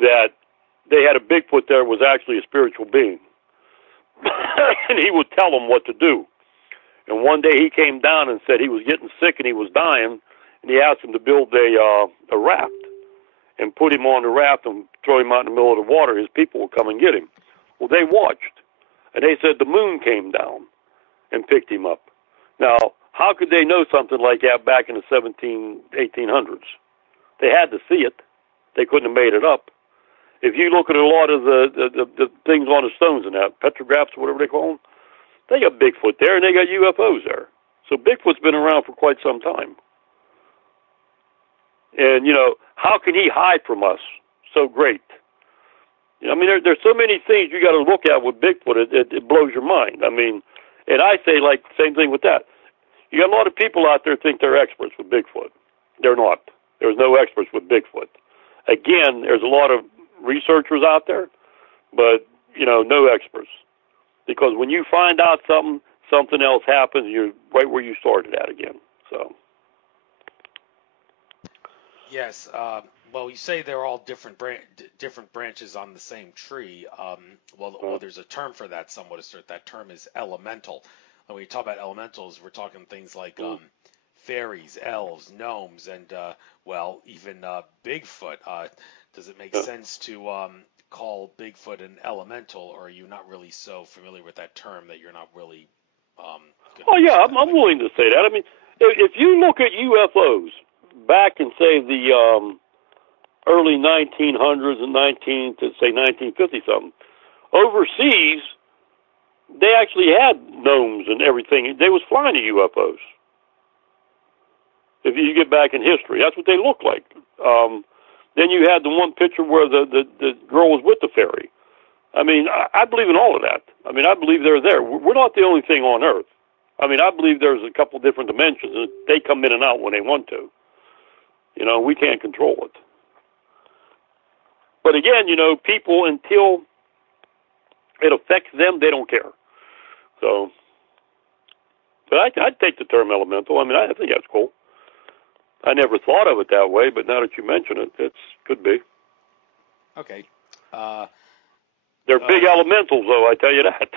that they had a Bigfoot there was actually a spiritual being. And he would tell them what to do. And one day he came down and said he was getting sick and he was dying, and he asked him to build a raft and put him on the raft and throw him out in the middle of the water. His people would come and get him. Well, they watched, and they said the moon came down and picked him up. Now, how could they know something like that back in the 1800s? They had to see it. They couldn't have made it up. If you look at a lot of the things on the stones and that, petrographs or whatever they call them, they got Bigfoot there and they got UFOs there. So Bigfoot's been around for quite some time. And, how can he hide from us so great? I mean, there's so many things you got to look at with Bigfoot. It blows your mind. I mean, and I say, like, same thing with that. You got a lot of people out there think they're experts with Bigfoot. They're not. There's no experts with Bigfoot. Again, there's a lot of researchers out there, but, no experts. Because when you find out something else happens, you're right where you started at again. So. Yes. Well, you say they're all different branches on the same tree. Well, there's a term for that. Some would assert that term is elemental. When we talk about elementals, we're talking things like fairies, elves, gnomes, and even Bigfoot. Does it make sense to call Bigfoot an elemental, or are you not really so familiar with that term that you're not really? Oh yeah, I'm willing to say that. I mean, if you look at UFOs back in say the early 1900s and 1950 something, overseas they actually had gnomes and everything. They was flying the UFOs. If you get back in history, that's what they look like. Then you had the one picture where the girl was with the fairy. I mean, I believe in all of that. I mean, I believe they're there. We're not the only thing on Earth. I mean, I believe there's a couple different dimensions, and they come in and out when they want to. We can't control it. But again, people, until it affects them, they don't care. So, but I'd take the term elemental. I mean, I think that's cool. I never thought of it that way, but now that you mention it, it could be. Okay. They're big elementals, though, I tell you that.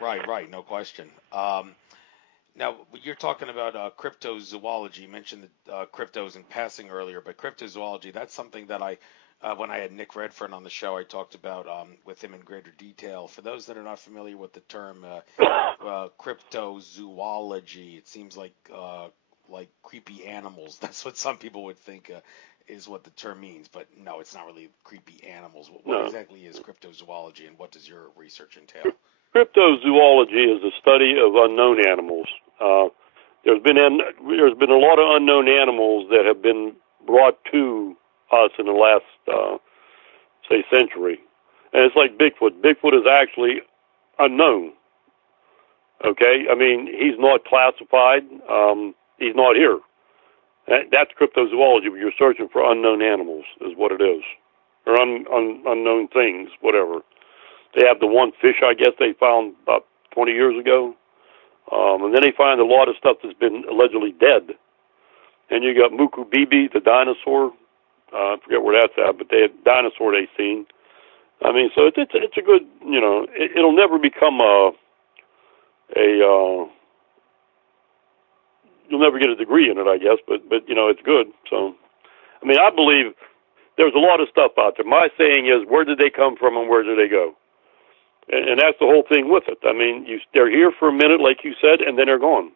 Right, no question. Now, you're talking about cryptozoology. You mentioned the cryptos in passing earlier, but cryptozoology, that's something that when I had Nick Redfern on the show, I talked about with him in greater detail. For those that are not familiar with the term cryptozoology, it seems like creepy animals. That's what some people would think is what the term means, but no, it's not really creepy animals. What exactly is cryptozoology, and what does your research entail? Cryptozoology is the study of unknown animals. There's been a lot of unknown animals that have been brought to us in the last, say, century. And it's like Bigfoot. Bigfoot is actually unknown. Okay? I mean, he's not classified. He's not here. That's cryptozoology. You're searching for unknown animals is what it is. Or unknown things, whatever. They have the one fish, I guess, they found about 20 years ago. And then they find a lot of stuff that's been allegedly dead. And you got Muku Bibi, the dinosaur. I forget where that's at, but they had dinosaur they seen. I mean, so it's a good, it'll never become you'll never get a degree in it, I guess, but it's good. So, I mean, I believe there's a lot of stuff out there. My saying is, where did they come from and where did they go? And that's the whole thing with it. I mean, they're here for a minute, like you said, and then they're gone.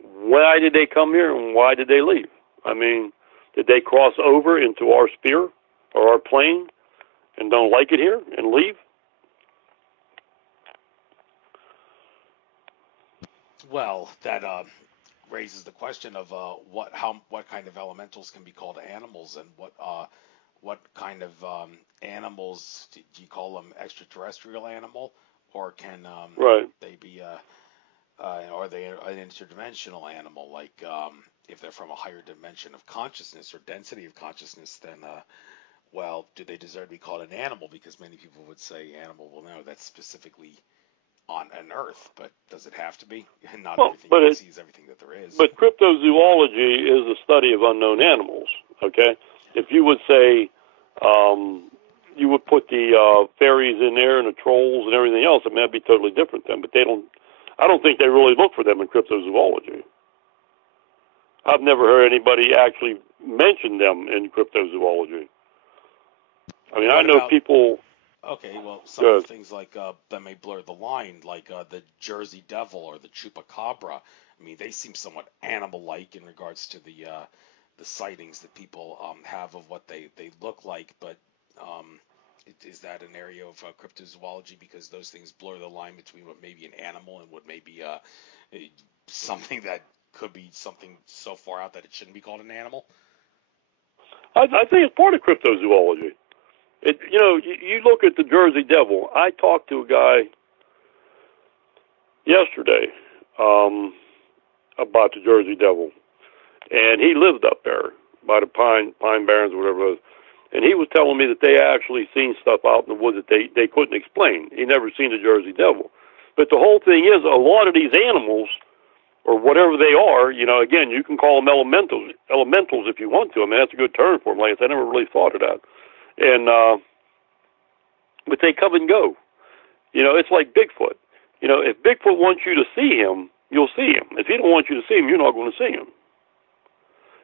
Why did they come here and why did they leave? I mean, did they cross over into our sphere or our plane and don't like it here and leave? Well, that raises the question of what kind of elementals can be called animals, and what kind of animals do you call them? Extraterrestrial animal, or can they be are they an interdimensional animal? Like if they're from a higher dimension of consciousness or density of consciousness, then do they deserve to be called an animal? Because many people would say animal. Well, no, that's specifically on an Earth, but does it have to be? Not everything you can see is everything that there is. But cryptozoology is the study of unknown animals, okay? If you would say, you would put the fairies in there and the trolls and everything else, I mean, that'd be totally different then, but I don't think they really look for them in cryptozoology. I've never heard anybody actually mention them in cryptozoology. I mean, I know people... Okay, well, some of the things like that may blur the line, like the Jersey Devil or the Chupacabra. I mean, they seem somewhat animal-like in regards to the sightings that people have of what they look like. But Is that an area of cryptozoology, because those things blur the line between what may be an animal and what may be something that could be something so far out that it shouldn't be called an animal? I think it's part of cryptozoology. You look at the Jersey Devil. I talked to a guy yesterday about the Jersey Devil, and he lived up there by the Pine Barrens or whatever it was. And he was telling me that they actually seen stuff out in the woods that they couldn't explain. He never seen the Jersey Devil. But the whole thing is, a lot of these animals, or whatever they are, again, you can call them elementals if you want to. I mean, that's a good term for them. Like I said, I never really thought of that. And but they come and go. It's like Bigfoot. If Bigfoot wants you to see him, you'll see him. If he don't want you to see him, you're not going to see him.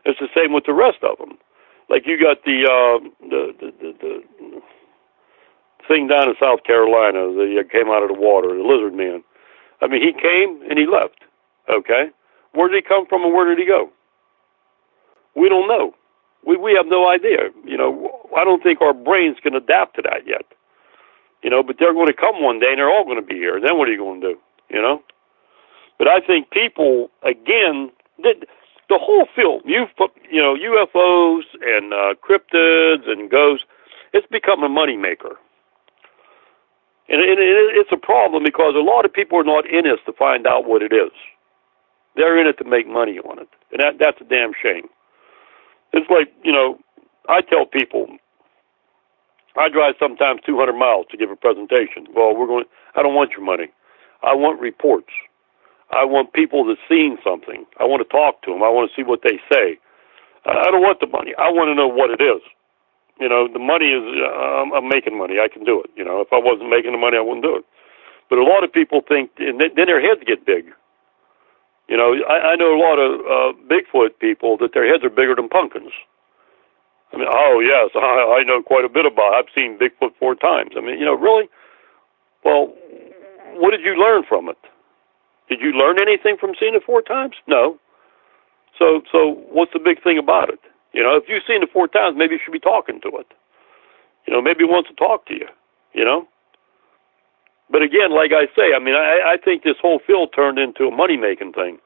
It's the same with the rest of them. Like you got the thing down in South Carolina that came out of the water, the lizard man. I mean, he came and he left. Okay, where did he come from and where did he go? We don't know. We have no idea. I don't think our brains can adapt to that yet. But they're going to come one day and they're all going to be here. Then what are you going to do? But I think people, again, the whole field, UFOs and cryptids and ghosts, it's become a moneymaker. And it's a problem because a lot of people are not in this to find out what it is. They're in it to make money on it. And that's a damn shame. It's like, I tell people, I drive sometimes 200 miles to give a presentation. Well, I don't want your money. I want reports. I want people that's seen something. I want to talk to them. I want to see what they say. I don't want the money. I want to know what it is. The money is, I'm making money. I can do it. If I wasn't making the money, I wouldn't do it. But a lot of people think, and then their heads get big. I know a lot of Bigfoot people that their heads are bigger than pumpkins. I mean, oh, yes, I know quite a bit about it. I've seen Bigfoot 4 times. I mean, really? Well, what did you learn from it? Did you learn anything from seeing it 4 times? No. So what's the big thing about it? If you've seen it 4 times, maybe you should be talking to it. Maybe it wants to talk to you, But again, like I say, I mean, I think this whole field turned into a money-making thing.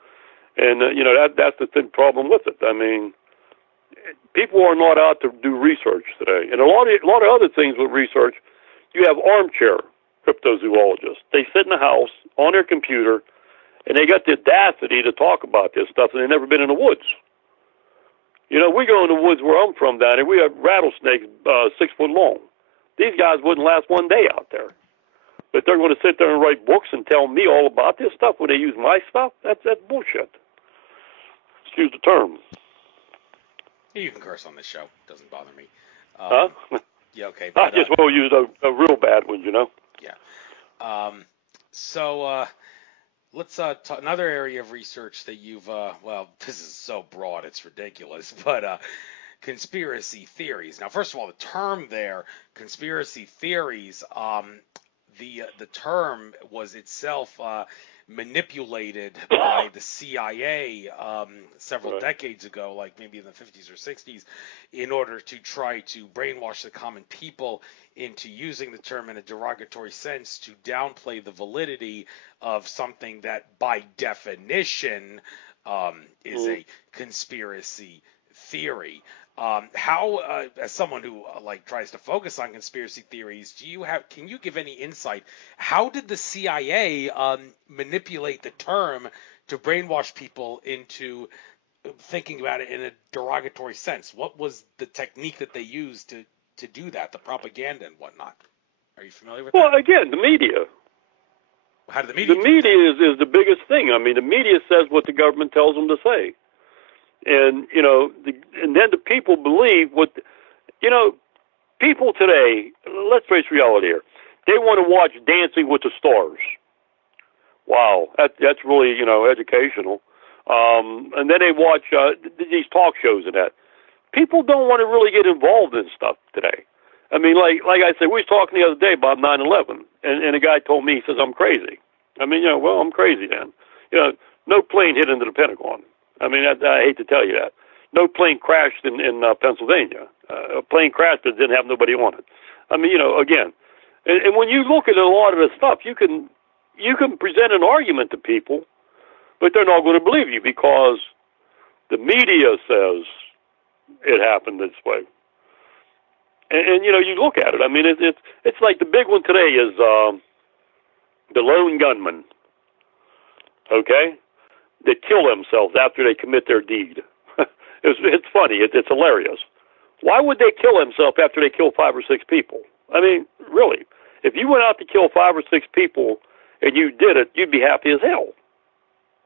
And, that's the problem with it. I mean, people are not out to do research today. And a lot of other things with research, you have armchair cryptozoologists. They sit in a house on their computer, and they got the audacity to talk about this stuff, and they've never been in the woods. We go in the woods where I'm from down here. We have rattlesnakes 6 foot long. These guys wouldn't last one day out there. But they're going to sit there and write books and tell me all about this stuff when they use my stuff? That's bullshit. Excuse the term. You can curse on this show. It doesn't bother me. Huh? Yeah, okay. I just will use a real bad one, Yeah. So let's talk another area of research that you've, this is so broad, it's ridiculous, but conspiracy theories. Now, first of all, the term there, conspiracy theories, the term was itself manipulated by the CIA several decades ago, like maybe in the 50s or 60s, in order to try to brainwash the common people into using the term in a derogatory sense to downplay the validity of something that by definition is a conspiracy theory. How, as someone who tries to focus on conspiracy theories, can you give any insight? How did the CIA manipulate the term to brainwash people into thinking about it in a derogatory sense? What was the technique that they used to do that, the propaganda and whatnot? Are you familiar with that? Well, again, the media. How did the media? The media is the biggest thing. I mean, the media says what the government tells them to say. And, and then the people believe what, people today, let's face reality here, they want to watch Dancing with the Stars. Wow, that's really, educational. And then they watch these talk shows and that. People don't want to really get involved in stuff today. I mean, like I said, we was talking the other day about 9/11, and a guy told me, he says, I'm crazy. I mean, I'm crazy then. No plane hit into the Pentagon. I mean, I hate to tell you that. no plane crashed in Pennsylvania. A plane crashed that didn't have nobody on it. I mean, again, and when you look at a lot of this stuff, you can present an argument to people, but they're not going to believe you because the media says it happened this way. And you look at it. I mean, it's like the big one today is the lone gunman. Okay, they kill themselves after they commit their deed. It's funny. It's hilarious. Why would they kill themselves after they kill 5 or 6 people? I mean, really, if you went out to kill 5 or 6 people and you did it, you'd be happy as hell,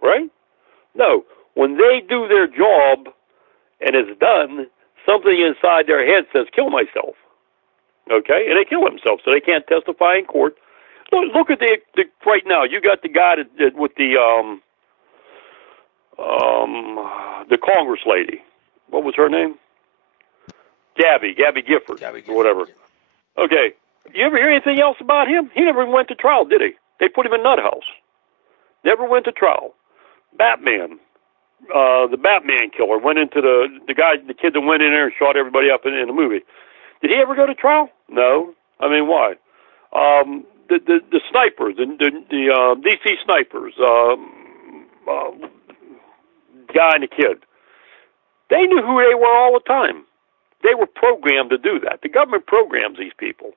right? No, when they do their job and it's done, something inside their head says, kill myself, okay? And they kill themselves, so they can't testify in court. Look at the right now. You got the guy with the Congress lady. What was her name? Gabby Gifford, or whatever. Okay. You ever hear anything else about him? He never went to trial, did he? They put him in nut house. Never went to trial. Batman, the Batman killer, went into the kid that went in there and shot everybody up in the movie. Did he ever go to trial? No. I mean, why? The snipers, the DC snipers, guy and the kid, they knew who they were all the time. They were programmed to do that. The government programs these people.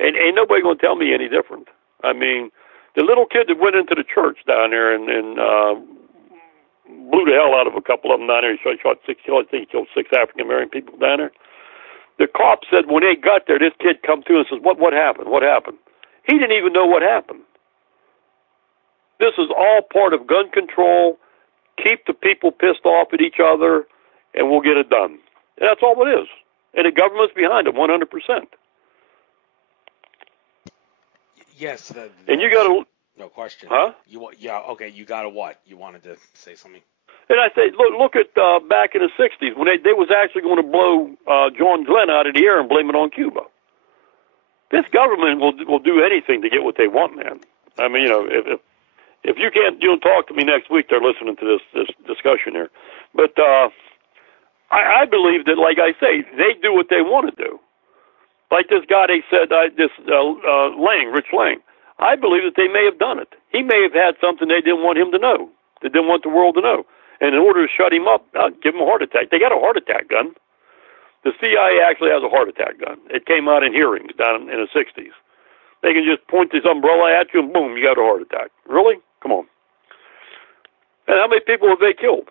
And ain't nobody going to tell me any different. I mean, the little kid that went into the church down there and blew the hell out of a couple of them down there. He shot 6, I think he killed 6 African-American people down there. The cop said when they got there, this kid come to and says, what happened? What happened? He didn't even know what happened. This is all part of gun control. Keep the people pissed off at each other, and we'll get it done. And that's all it is. And the government's behind it 100%. Yes. And you got to... No question. Huh? Okay, you got to what? You wanted to say something? And I say, look at back in the 60s when they was actually going to blow John Glenn out of the air and blame it on Cuba. This government will do anything to get what they want, man. I mean, if you can't talk to me next week, they're listening to this discussion here. But I believe that, like I say, they do what they want to do. Like this guy, they said, Rich Lang. I believe that they may have done it. He may have had something they didn't want him to know. They didn't want the world to know. And in order to shut him up, give him a heart attack. They got a heart attack gun. The CIA actually has a heart attack gun. It came out in hearings down in the 60s. They can just point this umbrella at you and boom, you got a heart attack. Really? Come on. And how many people have they killed?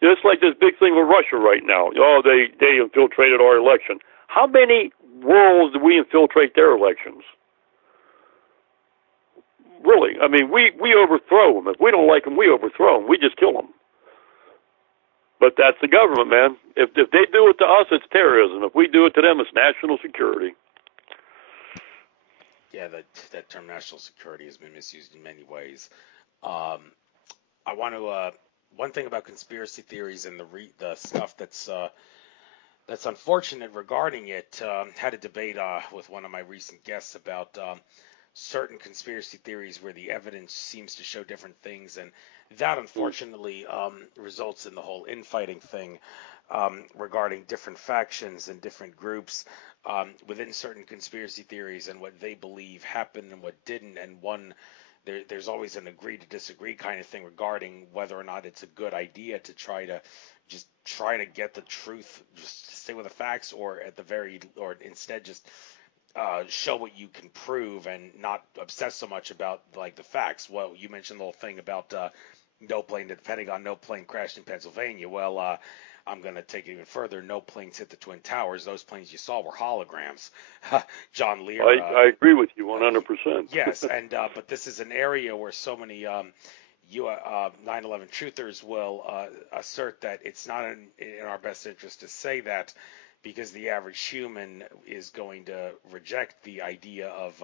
It's like this big thing with Russia right now. Oh, they infiltrated our election. How many worlds do we infiltrate their elections? Really? I mean, we overthrow them. If we don't like them, we overthrow them. We just kill them. But that's the government, man. If they do it to us, it's terrorism. If we do it to them, it's national security. Yeah, that term national security has been misused in many ways. I want to one thing about conspiracy theories and the stuff that's unfortunate regarding it. Had a debate with one of my recent guests about certain conspiracy theories where the evidence seems to show different things, and that unfortunately results in the whole infighting thing regarding different factions and different groups within certain conspiracy theories and what they believe happened and what didn't, and there's always an agree to disagree kind of thing regarding whether or not it's a good idea to try to get the truth, just stay with the facts, or instead just show what you can prove and not obsess so much about like the facts. Well, you mentioned the whole thing about the Pentagon, no plane crashed in Pennsylvania. Well, I'm going to take it even further. No planes hit the Twin Towers. Those planes you saw were holograms. John Lear. I agree with you 100%. Yes, and but this is an area where so many 9/11 truthers will assert that it's not in our best interest to say that, because the average human is going to reject the idea of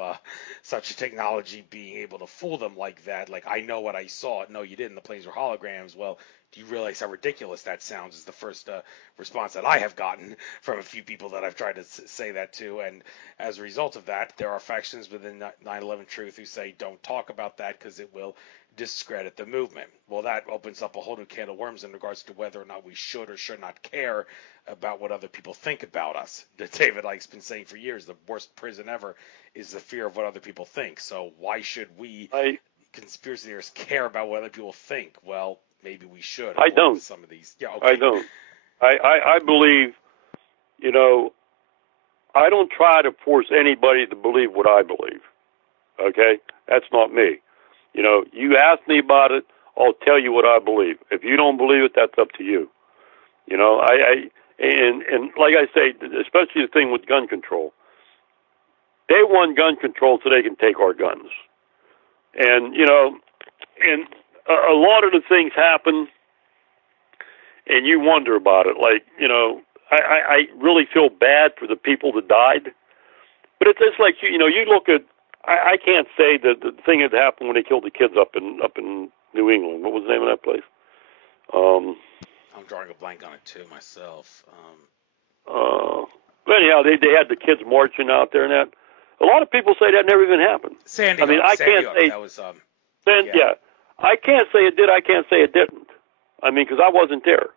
such a technology being able to fool them like that. Like, I know what I saw. No, you didn't. The planes were holograms. Well, do you realize how ridiculous that sounds? Is the first response that I have gotten from a few people that I've tried to say that to. And as a result of that, there are factions within 9/11 Truth who say don't talk about that because it will discredit the movement. Well, that opens up a whole new can of worms in regards to whether or not we should or should not care about what other people think about us. David Icke's been saying for years, the worst prison ever is the fear of what other people think. So why should we, conspiracy theorists, care about what other people think? Well, maybe we should. I don't. Some of these. Yeah, okay. I don't. I believe, you know, I don't try to force anybody to believe what I believe. Okay? That's not me. You know, you ask me about it, I'll tell you what I believe. If you don't believe it, that's up to you. You know, and like I say, especially the thing with gun control. They want gun control so they can take our guns. And, you know, and a lot of the things happen, and you wonder about it. Like, you know, I really feel bad for the people that died. But it's just like, you know, you look at, I can't say that the thing that happened when they killed the kids up in New England. What was the name of that place? I'm drawing a blank on it too myself. But anyhow, they had the kids marching out there and that. A lot of people say that never even happened. San Diego. I mean, I can't say that was. Yeah, I can't say it did. I can't say it didn't. I mean, because I wasn't there.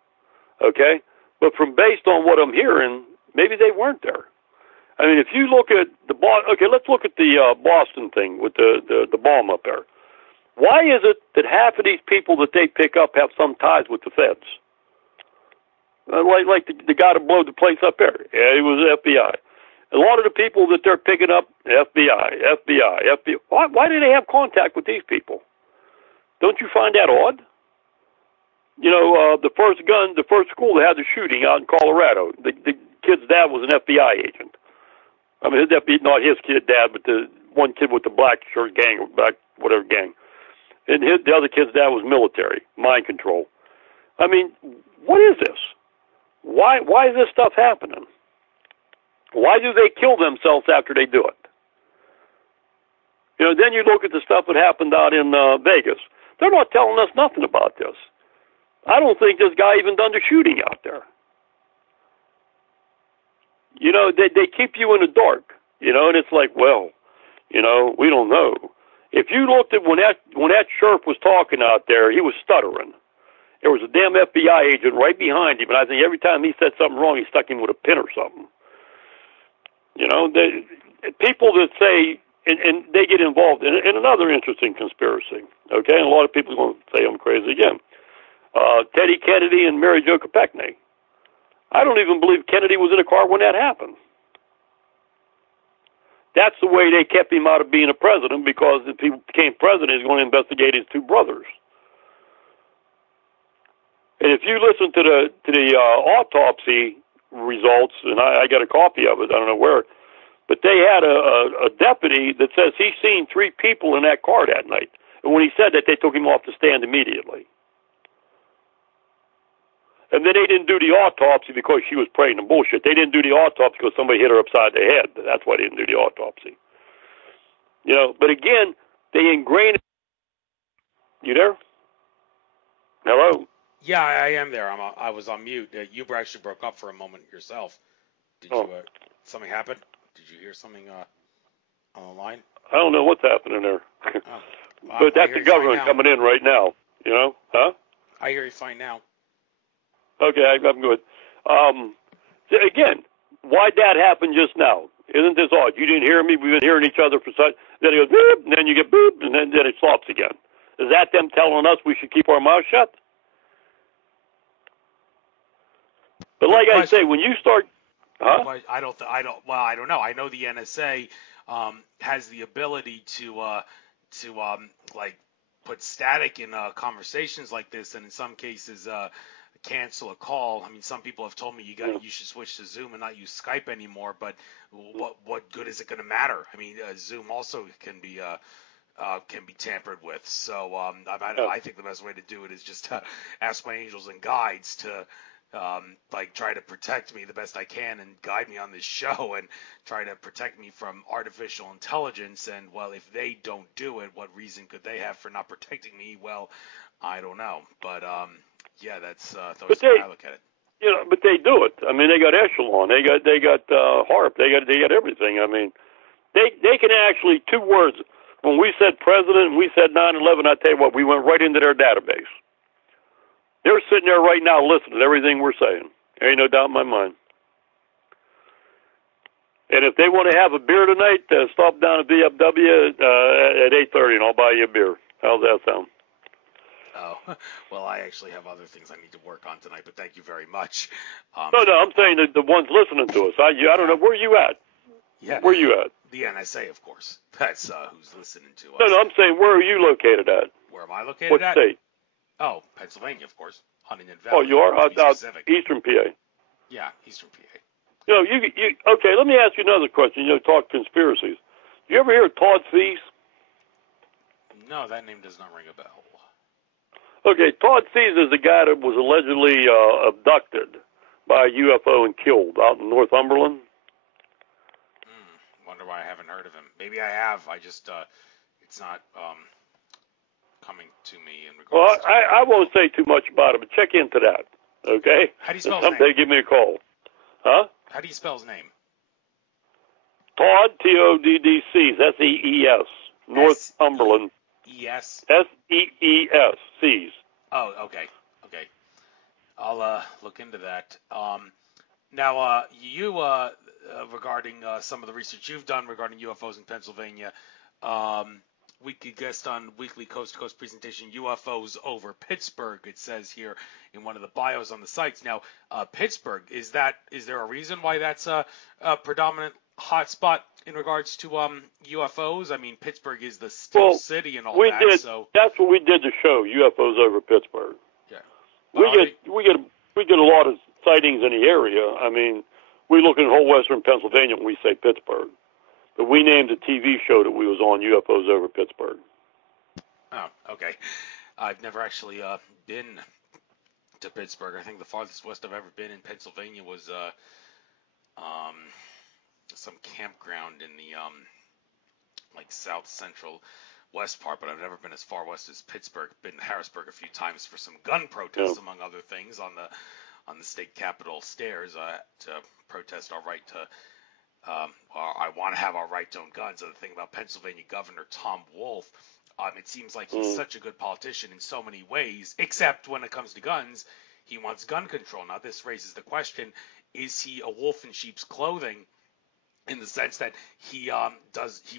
Okay, but from based on what I'm hearing, maybe they weren't there. I mean, if you look at let's look at the Boston thing with the bomb up there. Why is it that half of these people that they pick up have some ties with the feds? Like the guy that blew the place up there. Yeah, he was FBI. A lot of the people that they're picking up, FBI. Why do they have contact with these people? Don't you find that odd? You know, the first school that had the shooting out in Colorado, the kid's dad was an FBI agent. I mean, not his kid dad, but the one kid with the black shirt gang, or black whatever gang. And the other kid's dad was military, mind control. I mean, what is this? Why is this stuff happening? Why do they kill themselves after they do it? You know, then you look at the stuff that happened out in Vegas. They're not telling us nothing about this. I don't think this guy even done the shooting out there. You know, they keep you in the dark, you know, and it's like, well, you know, we don't know. If you looked at when that sheriff was talking out there, he was stuttering. There was a damn FBI agent right behind him, and I think every time he said something wrong, he stuck him with a pin or something. You know, people that say, and they get involved in another interesting conspiracy, okay, and a lot of people are going to say I'm crazy again. Teddy Kennedy and Mary Jo Kopechne. I don't even believe Kennedy was in a car when that happened. That's the way they kept him out of being a president, because if he became president, he's going to investigate his two brothers. And if you listen to the autopsy results, and I got a copy of it, I don't know where, but they had a deputy that says he's seen 3 people in that car that night. And when he said that, they took him off the stand immediately. And then they didn't do the autopsy because she was praying and bullshit. They didn't do the autopsy because somebody hit her upside the head. That's why they didn't do the autopsy. You know, but again, they ingrain it. You there? Hello? Yeah, I am there. I was on mute. You actually broke up for a moment yourself. Did you? Something happen? Did you hear something on the line? I don't know what's happening there. But that's the government coming in right now. You know? Huh? I hear you fine now. Okay, I'm good. Again, why'd that happen just now? Isn't this odd? You didn't hear me. We've been hearing each other for such. Then it goes boop, and then you get boop, and then it stops again. Is that them telling us we should keep our mouth shut? But like I say, when you start, I don't know. I know the NSA has the ability to like put static in conversations like this, and in some cases cancel a call. I mean, some people have told me you should switch to Zoom and not use Skype anymore. But what good is it going to matter? I mean, Zoom also can be tampered with. So I think the best way to do it is just ask my angels and guides to try to protect me the best I can and guide me on this show and try to protect me from artificial intelligence. And well, if they don't do it, what reason could they have for not protecting me? Well, I don't know. But yeah, that's how I look at it. You know, but they do it. I mean, they got Echelon, they got HARP, they got everything. I mean, they can actually 2 words. When we said president and we said 9/11, I tell you what, we went right into their database. They're sitting there right now listening to everything we're saying. There ain't no doubt in my mind. And if they want to have a beer tonight, stop down at VFW at 8:30, and I'll buy you a beer. How's that sound? Oh, well, I actually have other things I need to work on tonight, but thank you very much. No, I'm saying that the ones listening to us. I don't know. Where are you at? Yeah. Where are you at? The NSA, of course. That's who's listening to us. No, I'm saying, where are you located at? Where am I located what at? State? Oh, Pennsylvania, of course. Huntington Valley. Oh, you are? Specific. Eastern PA. Yeah, Eastern PA. You know, okay, let me ask you another question. You know, talk conspiracies. You ever hear of Todd Cease? No, that name does not ring a bell. Okay, Todd Cease is the guy that was allegedly abducted by a UFO and killed out in Northumberland. Wonder why I haven't heard of him. Maybe I have. I just, it's not coming to me in regards to... I won't say too much about it, but check into that, okay? How do you spell his Someday name? give me a call. Huh? How do you spell his name? Todd, T-O-D-D-C, S-E-E-S, Northumberland. E-S? S-E-E-S, Cease. Oh, okay. Okay. I'll look into that. Now, you, regarding some of the research you've done regarding UFOs in Pennsylvania, weekly guest on weekly Coast to Coast presentation, UFOs over Pittsburgh, it says here in one of the bios on the sites. Now, Pittsburgh, is there a reason why that's a predominant hotspot in regards to UFOs? I mean, Pittsburgh is the steel city and all that. So that's what we did the show, UFOs over Pittsburgh. Yeah. We get a lot of sightings in the area. I mean, we look in whole western Pennsylvania when we say Pittsburgh. But we named a TV show that we was on, UFOs over Pittsburgh. Oh, okay. I've never actually been to Pittsburgh. I think the farthest west I've ever been in Pennsylvania was some campground in the like south central west part, but I've never been as far west as Pittsburgh. Been to Harrisburg a few times for some gun protests, among other things, on the state capitol stairs to protest our right to. I want to have our right to own guns. The thing about Pennsylvania Governor Tom Wolf, it seems like he's such a good politician in so many ways, except when it comes to guns, he wants gun control. Now, this raises the question, is he a wolf in sheep's clothing, in the sense that he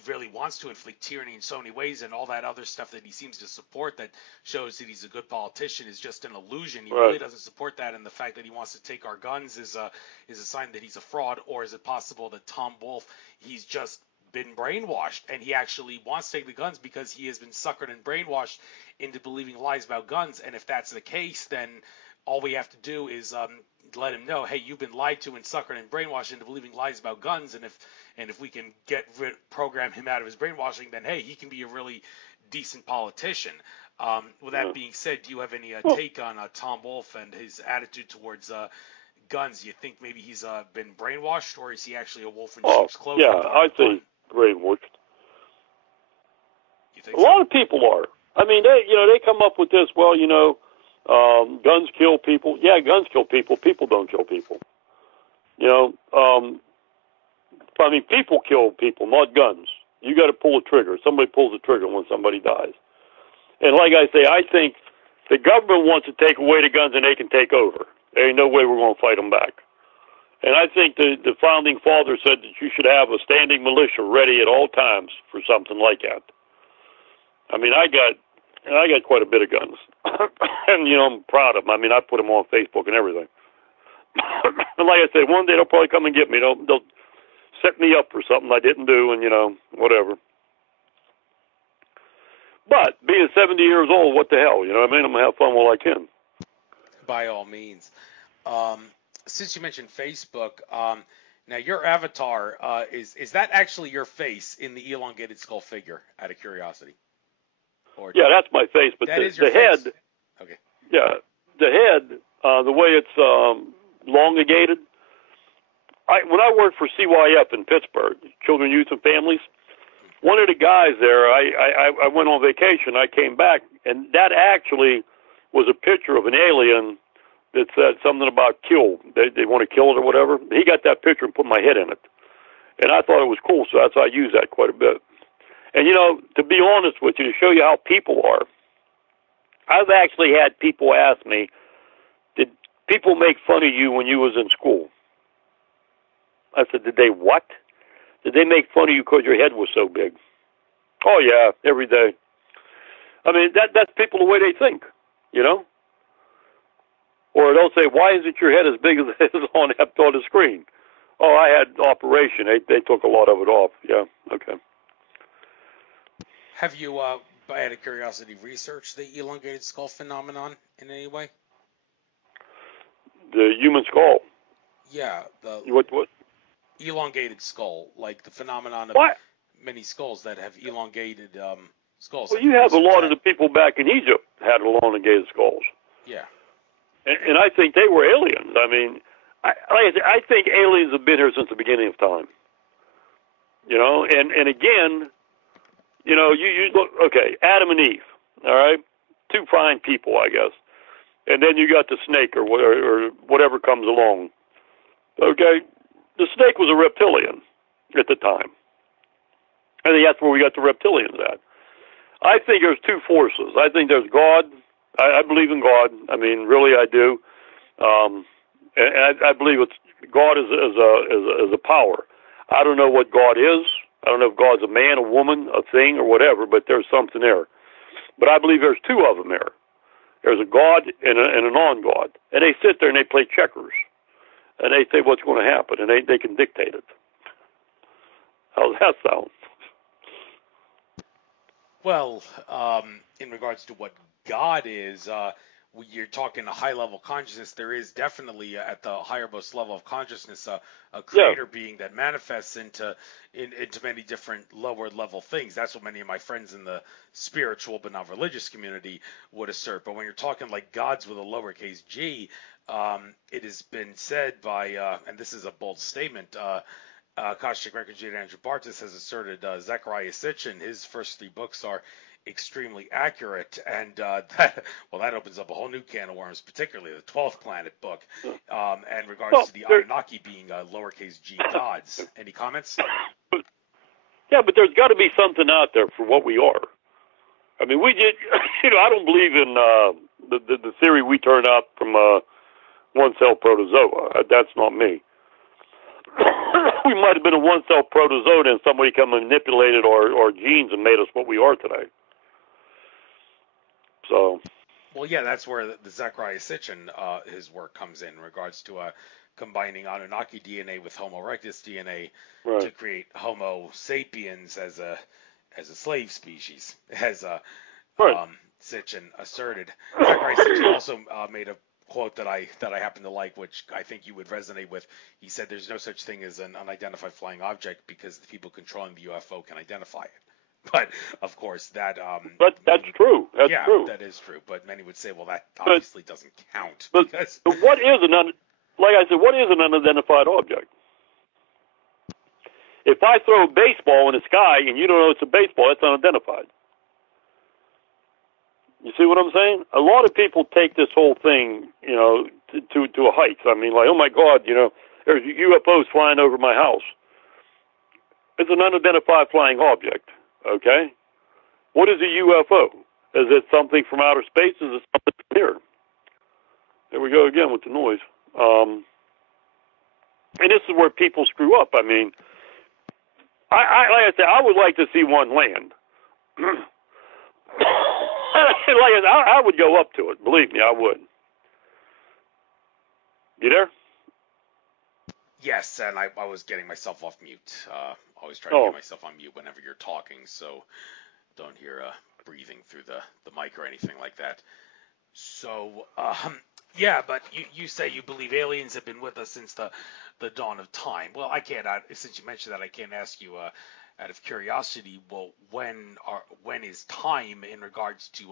really wants to inflict tyranny in so many ways, and all that other stuff that he seems to support that shows that he's a good politician is just an illusion. He really doesn't support that, and the fact that he wants to take our guns is a sign that he's a fraud. Or is it possible that Tom Wolf, he's just been brainwashed, and he actually wants to take the guns because he has been suckered and brainwashed into believing lies about guns? And if that's the case, then all we have to do is let him know, hey, you've been lied to and suckered and brainwashed into believing lies about guns, and if we can program him out of his brainwashing, then hey, he can be a really decent politician. With that being said, do you have any take on Tom Wolf and his attitude towards guns? Do you think maybe he's been brainwashed, or is he actually a wolf in sheep's clothing? Yeah, I'd say brainwashed. You think a lot of people are. I mean, they come up with this. Well, guns kill people. Yeah, guns kill people. People don't kill people. I mean, people kill people, not guns. You got to pull the trigger. Somebody pulls the trigger when somebody dies. And like I say, I think the government wants to take away the guns and they can take over. There ain't no way we're going to fight them back. And I think the founding fathers said that you should have a standing militia ready at all times for something like that. I mean, I got quite a bit of guns. And, I'm proud of them. I mean, I put them on Facebook and everything. And like I said, one day they'll probably come and get me. They'll set me up for something I didn't do and, whatever. But being 70 years old, what the hell? You know what I mean? I'm going to have fun while I can. By all means. Since you mentioned Facebook, now your avatar, is that actually your face in the elongated skull figure, out of curiosity? Yeah, that's my face, but the head, okay. Yeah, the head, the way it's elongated. When I worked for CYF in Pittsburgh, Children, Youth, and Families, one of the guys there, I went on vacation. I came back, and that actually was a picture of an alien that said something about kill. They want to kill it or whatever. He got that picture and put my head in it, and I thought it was cool, so that's why I use that quite a bit. And, to be honest with you, to show you how people are, I've actually had people ask me, did people make fun of you when you was in school? I said, did they what? Did they make fun of you because your head was so big? Oh, yeah, every day. I mean, that's people the way they think, Or they'll say, why isn't your head as big as it is on the screen? Oh, I had an operation. They took a lot of it off. Yeah, okay. Have you, out of curiosity, researched the elongated skull phenomenon in any way? The human skull? Yeah. What? Elongated skull, like the phenomenon of many skulls that have elongated skulls. Well, you have a lot of the people back in Egypt had elongated skulls. Yeah. And I think they were aliens. I mean, I think aliens have been here since the beginning of time. And again, you look, okay, Adam and Eve, all right? Two fine people, I guess. And then you got the snake or whatever comes along. Okay? The snake was a reptilian at the time. I think that's where we got the reptilians at. I think there's two forces. I think there's God. I believe in God. I mean, really, I do. And I believe God is a power. I don't know what God is. I don't know if God's a man, a woman, a thing, or whatever, but there's something there. But I believe there's two of them there. There's a God and a non-God. And they sit there and they play checkers. And they say what's going to happen, and they can dictate it. How's that sound? Well, in regards to what God is, when you're talking a high-level consciousness, there is definitely at the highermost level of consciousness a creator being that manifests into many different lower-level things. That's what many of my friends in the spiritual but not religious community would assert. But when you're talking like gods with a lowercase g, it has been said by, and this is a bold statement, Akashic Records Andrew Bartis has asserted Zecharia Sitchin, his first 3 books are extremely accurate, and that opens up a whole new can of worms, particularly the 12th Planet book, and regards to the Anunnaki being lowercase g gods. Any comments? Yeah, but there's got to be something out there for what we are. I mean, we did, I don't believe in the theory we turned out from one-cell protozoa. That's not me. We might have been a one-cell protozoa and somebody come and manipulated our genes and made us what we are today. So. Well, yeah, that's where the Zecharia Sitchin, his work comes in regards to combining Anunnaki DNA with Homo erectus DNA to create Homo sapiens as a slave species, as Sitchin asserted. Zecharia Sitchin also made a quote that I happen to like, which I think you would resonate with. He said, "There's no such thing as an unidentified flying object because the people controlling the UFO can identify it." But of course, that but that's true. That's true. That is true. But many would say, well, that obviously doesn't count. But what is like I said, what is an unidentified object? If I throw a baseball in the sky and you don't know it's a baseball, that's unidentified. You see what I'm saying? A lot of people take this whole thing, to a height. I mean, like, oh my God, there's UFOs flying over my house. It's an unidentified flying object. Okay? What is a UFO? Is it something from outer space? Is it something from here? There we go again with the noise. And this is where people screw up. I mean, like I said, I would like to see one land. I would go up to it. Believe me, I would. You there? Yes, and I was getting myself off mute. Always try to get myself on mute whenever you're talking, so don't hear breathing through the mic or anything like that. So, yeah, but you say you believe aliens have been with us since the dawn of time. Well, I can't, since you mentioned that, I can't ask you out of curiosity, well, when is time in regards to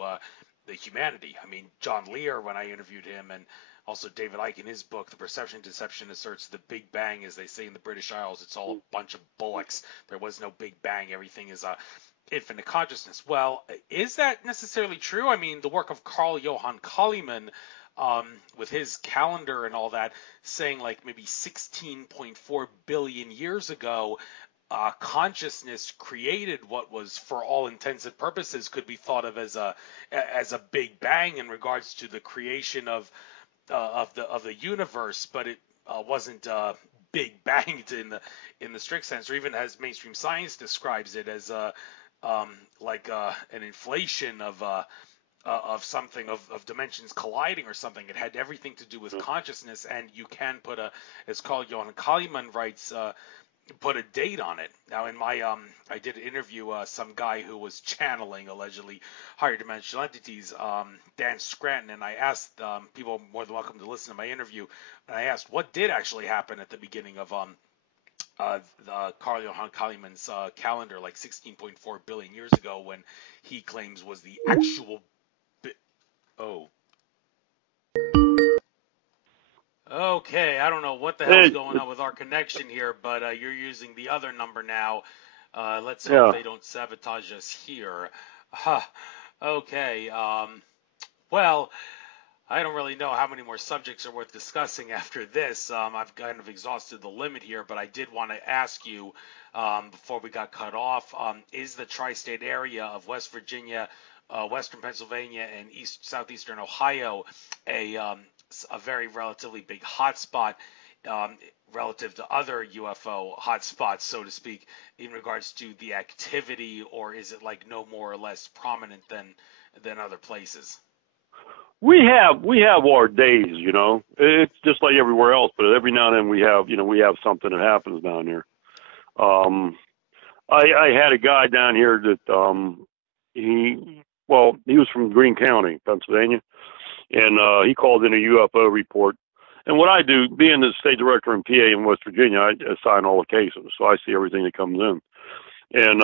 the humanity? I mean, John Lear, when I interviewed him, and also David Icke in his book, The Perception Deception, asserts the Big Bang, as they say in the British Isles, it's all a bunch of bullocks. There was no Big Bang. Everything is infinite consciousness. Well, is that necessarily true? I mean, the work of Carl Johann Kalimann, with his calendar and all that, saying like maybe 16.4 billion years ago, consciousness created what was, for all intents and purposes, could be thought of as a Big Bang in regards to the creation of the universe, but it wasn't Big Banged in the strict sense, or even as mainstream science describes it as an inflation of something of dimensions colliding or something. It had everything to do with consciousness, and you can put as Carl Johan Kalimann writes, put a date on it. Now, in my I did interview some guy who was channeling allegedly higher dimensional entities, Dan Scranton, and I asked people more than welcome to listen to my interview, and I asked what did actually happen at the beginning of Carl Johan Kalimann's calendar, like 16.4 billion years ago, when he claims was the actual. Okay, I don't know what the hell's going on with our connection here, but you're using the other number now. Let's hope they don't sabotage us here. Okay, well, I don't really know how many more subjects are worth discussing after this. I've kind of exhausted the limit here, but I did want to ask you, before we got cut off, is the tri-state area of West Virginia, Western Pennsylvania, and southeastern Ohio a very relatively big hotspot relative to other UFO hotspots, so to speak, in regards to the activity, or is it like no more or less prominent than other places? We have our days, you know. It's just like everywhere else, but every now and then we have something that happens down here. I had a guy down here that he was from Greene County, Pennsylvania. And he called in a UFO report. And what I do, being the state director in PA in West Virginia, I assign all the cases, so I see everything that comes in. And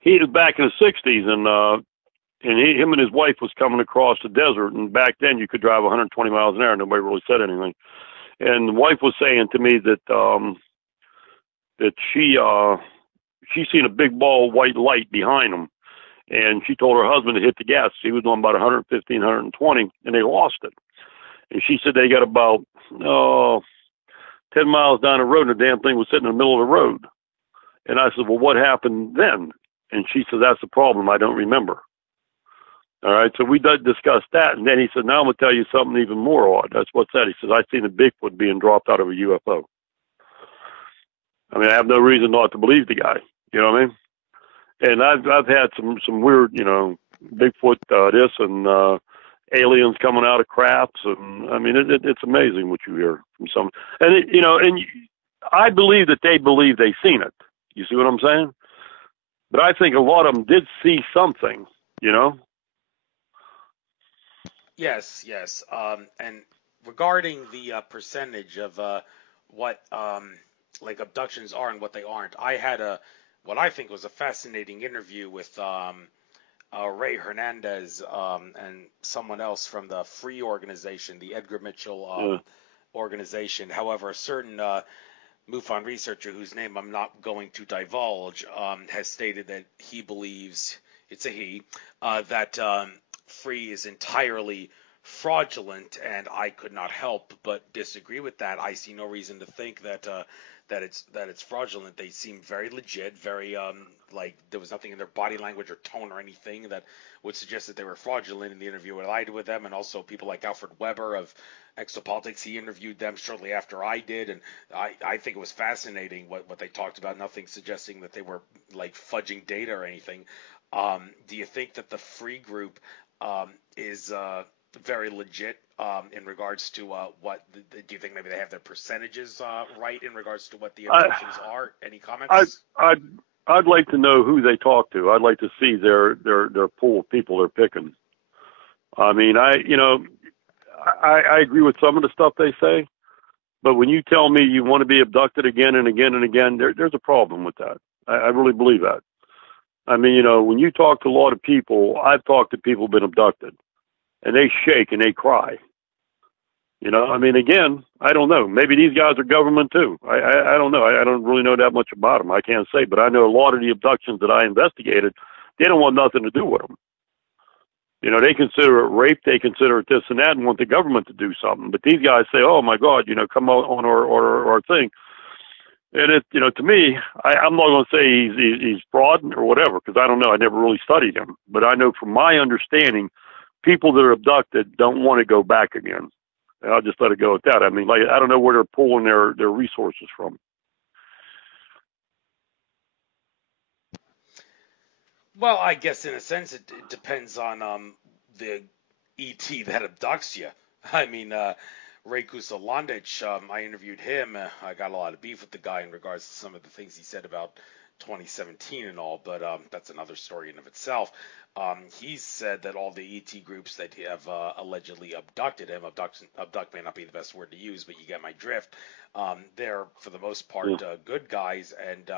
he was back in the 60s, and him and his wife was coming across the desert. And back then, you could drive 120 miles an hour. Nobody really said anything. And the wife was saying to me that she seen a big ball of white light behind them. And she told her husband to hit the gas. He was doing about 115, 120, and they lost it. And she said they got about 10 miles down the road, and the damn thing was sitting in the middle of the road. And I said, well, what happened then? And she said, that's the problem. I don't remember. All right, so we discussed that. And then he said, now I'm going to tell you something even more odd. That's what's that? He says, I seen a Bigfoot being dropped out of a UFO. I mean, I have no reason not to believe the guy. You know what I mean? And I've had some weird, you know, Bigfoot this and aliens coming out of crafts, and I mean it's amazing what you hear from some. And I believe that they believe they seen it. You see what I'm saying? But I think a lot of them did see something, you know. Yes. And regarding the percentage of what like abductions are and what they aren't, I had what I think was a fascinating interview with Ray Hernandez and someone else from the Free organization, the Edgar Mitchell organization. However, a certain MUFON researcher, whose name I'm not going to divulge, has stated that he believes, it's a he, that Free is entirely fraudulent, and I could not help but disagree with that. I see no reason to think that it's fraudulent. They seem very legit, very like there was nothing in their body language or tone or anything that would suggest that they were fraudulent. In the interview I did with them, and also people like Alfred Weber of Exopolitics, he interviewed them shortly after I did, and I think it was fascinating what they talked about. Nothing suggesting that they were like fudging data or anything. Do you think that the Free group is very legit in regards to what do you think maybe they have their percentages right in regards to what the abductions are? Any comments? I'd like to know who they talk to. I'd like to see their pool of people they're picking. I mean, I agree with some of the stuff they say, but when you tell me you want to be abducted again and again and again, there's a problem with that. I really believe that. I mean, you know, when you talk to a lot of people, I've talked to people who've been abducted, and they shake and they cry. You know, I mean, again, I don't know. Maybe these guys are government too. I don't know. I don't really know that much about them. I can't say, but I know a lot of the abductions that I investigated, they don't want nothing to do with them. You know, they consider it rape, they consider it this and that, and want the government to do something. But these guys say, oh my God, you know, come on our thing. And to me, I'm not going to say he's fraud or whatever, because I don't know. I never really studied him, but I know from my understanding, people that are abducted don't want to go back again. And I'll just let it go at that. I mean, like, I don't know where they're pulling their resources from. Well, I guess in a sense it depends on the ET that abducts you. I mean, Ray Kusalandich, I interviewed him. I got a lot of beef with the guy in regards to some of the things he said about 2017 and all, but that's another story in of itself. He said that all the ET groups that have allegedly abducted him, abduct may not be the best word to use, but you get my drift. They're, for the most part, good guys, and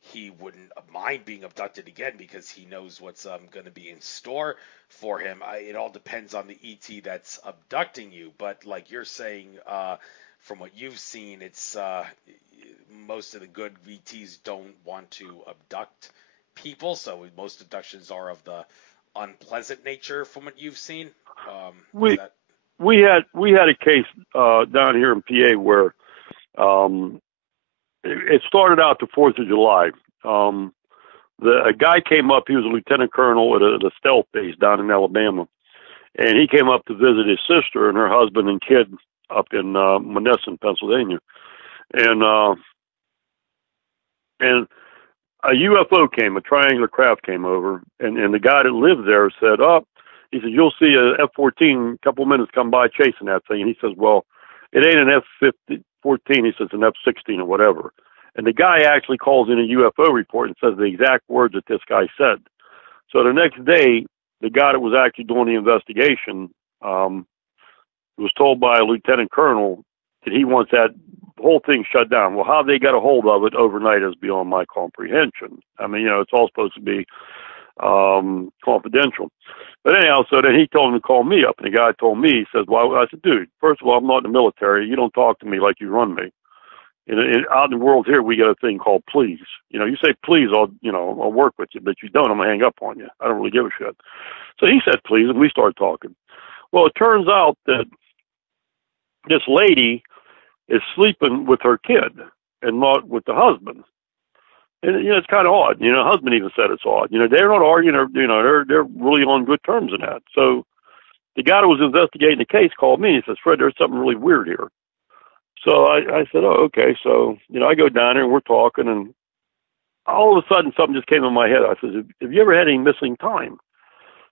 he wouldn't mind being abducted again because he knows what's going to be in store for him. It all depends on the ET that's abducting you, but like you're saying, from what you've seen, it's most of the good ETs don't want to abduct people, so most abductions are of the unpleasant nature from what you've seen. We had a case down here in PA where it started out the 4th of July. A guy came up. He was a lieutenant colonel at a stealth base down in Alabama, and he came up to visit his sister and her husband and kid up in Monessen, Pennsylvania, and a UFO came, a triangular craft came over, and the guy that lived there said, he said, you'll see a F-14 a couple minutes come by chasing that thing. And he says, well, it ain't an F-14. He says an F-16 or whatever. And the guy actually calls in a UFO report and says the exact words that this guy said. So the next day, the guy that was actually doing the investigation was told by a lieutenant colonel that he wants that whole thing shut down. Well, how they got a hold of it overnight is beyond my comprehension. I mean, it's all supposed to be confidential. But anyhow, so then he told him to call me up, and the guy told me, he says, well, I said, dude, first of all, I'm not in the military. You don't talk to me like you run me. Out in the world here, we got a thing called please. You say please, I'll work with you, but you don't, I'm going to hang up on you. I don't really give a shit. So he said please, and we started talking. Well, it turns out that this lady is sleeping with her kid and not with the husband. And, it's kind of odd. The husband even said it's odd. They're not arguing, they're really on good terms in that. So the guy who was investigating the case called me and he says, Fred, there's something really weird here. So I said, oh, okay. So, I go down there and we're talking, and all of a sudden something just came in my head. I said, have you ever had any missing time?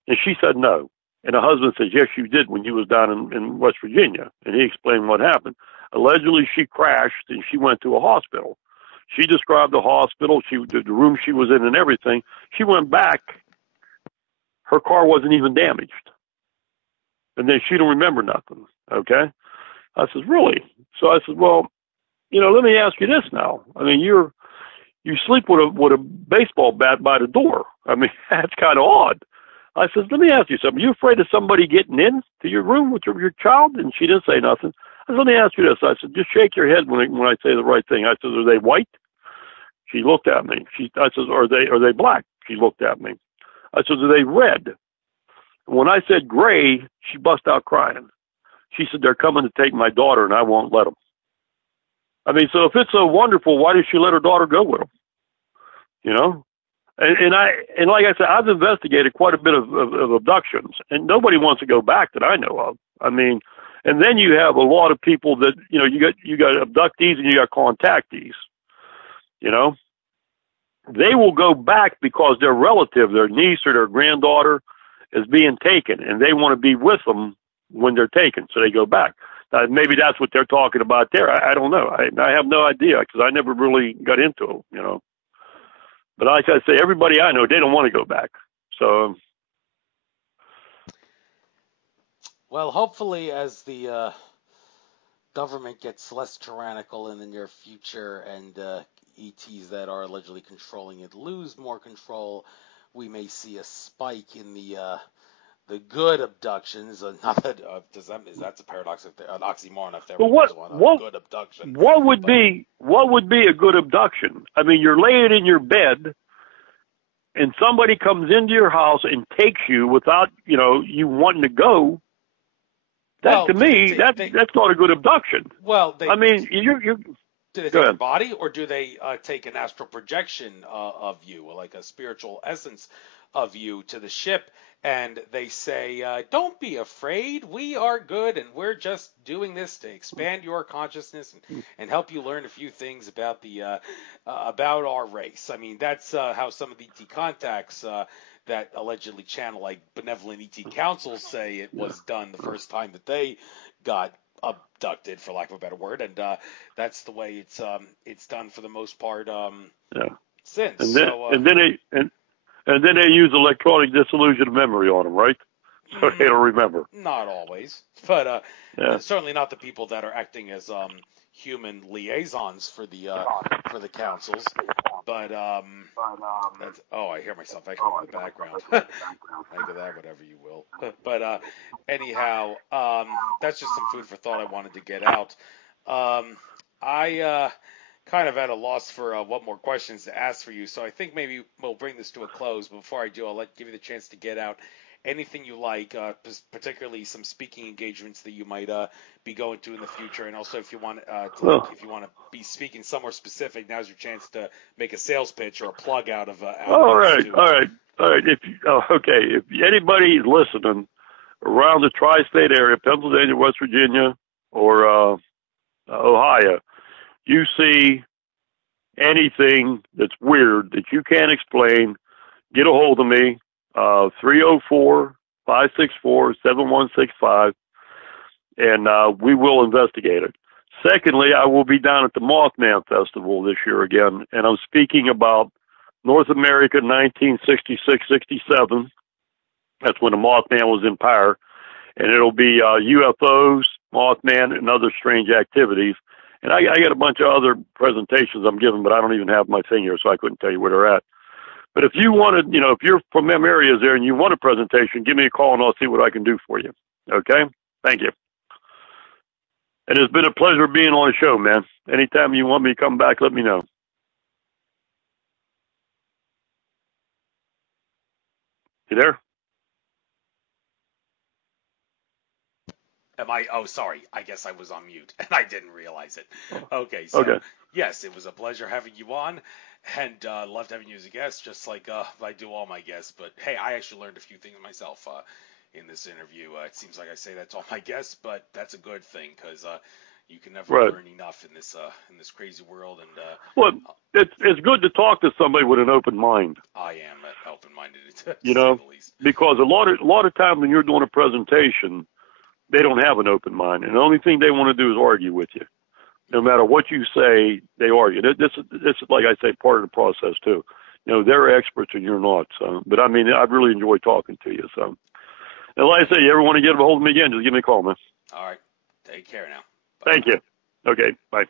And she said, no. And the husband says, yes, you did when you was down in West Virginia. And he explained what happened. Allegedly, she crashed and she went to a hospital. She described the hospital, the room she was in and everything. She went back. Her car wasn't even damaged. And then she don't remember nothing. Okay. I says, really? So I said, well, let me ask you this now. I mean, you sleep with a baseball bat by the door. I mean, that's kind of odd. I says, let me ask you something. Are you afraid of somebody getting in to your room with your child? And she didn't say nothing. I said, let me ask you this. I said, just shake your head when I say the right thing. I said, are they white? She looked at me. I said, are they black? She looked at me. I said, are they red? And when I said gray, she bust out crying. She said, they're coming to take my daughter, and I won't let them. I mean, so if it's so wonderful, why did she let her daughter go with them? And like I said, I've investigated quite a bit of abductions, and nobody wants to go back that I know of. I mean, and then you have a lot of people that, you got abductees and you got contactees. They will go back because their relative, their niece or their granddaughter is being taken, and they want to be with them when they're taken, so they go back. Maybe that's what they're talking about there. I don't know. I have no idea because I never really got into it, But like I say, everybody I know, they don't want to go back. So, well, hopefully, as the government gets less tyrannical in the near future and ETs that are allegedly controlling it lose more control, we may see a spike in the good abductions. Not that that's a paradox, an oxymoron if there was one. Good abduction. What would be a good abduction? I mean, you're laying in your bed, and somebody comes into your house and takes you without you wanting to go. That to me, that's not a good abduction. Well, I mean, you're Do they Go take your ahead. body, or do they take an astral projection of you, or like a spiritual essence of you to the ship? And they say, don't be afraid. We are good, and we're just doing this to expand your consciousness and help you learn a few things about about our race. I mean, that's how some of the ET contacts that allegedly channel like benevolent ET councils say it was done the first time that they got abducted, for lack of a better word, and that's the way it's done for the most part Yeah. since. And then they use electronic dissolution of memory on them, right? So they don't remember. Not always, but Yeah. certainly not the people that are acting as human liaisons for the councils. But that's, oh, I hear myself echoing in the background. Think of that, whatever you will. But anyhow, that's just some food for thought I wanted to get out. I kind of at a loss for what more questions to ask for you, so I think maybe we'll bring this to a close. But before I do, I'll give you the chance to get out anything you like, particularly some speaking engagements that you might be going to in the future, and also if you want if you want to be speaking somewhere specific, now's your chance to make a sales pitch or a plug out of. All right. If anybody is listening around the tri-state area, Pennsylvania, West Virginia, or Ohio, you see anything that's weird that you can't explain, get a hold of me, 304-564-7165, and we will investigate it. Secondly, I will be down at the Mothman Festival this year again, and I'm speaking about North America 1966-67. That's when the Mothman was in power, and it'll be UFOs, Mothman, and other strange activities. And I got a bunch of other presentations I'm giving, but I don't even have my thing here, so I couldn't tell you where they're at. But if you wanted, if you're from them areas there and you want a presentation, give me a call and I'll see what I can do for you. Okay? Thank you. And it's been a pleasure being on the show, man. Anytime you want me to come back, let me know. You there? Am I? Oh, sorry. I guess I was on mute and I didn't realize it. Okay. So, yes, it was a pleasure having you on, and loved having you as a guest, just like I do all my guests. But hey, I actually learned a few things myself in this interview. It seems like I say that to all my guests, but that's a good thing, because you can never learn enough in this crazy world. And well, it's good to talk to somebody with an open mind. I am open-minded, to say the least. Because a lot of times when you're doing a presentation, they don't have an open mind, and the only thing they want to do is argue with you. No matter what you say, they argue. This is, like I say, part of the process too. They're experts and you're not. So, but I mean, I really enjoy talking to you. So, and like I say, you ever want to get a hold of me again, just give me a call, man. All right. Take care now. Bye. Thank you. Okay. Bye.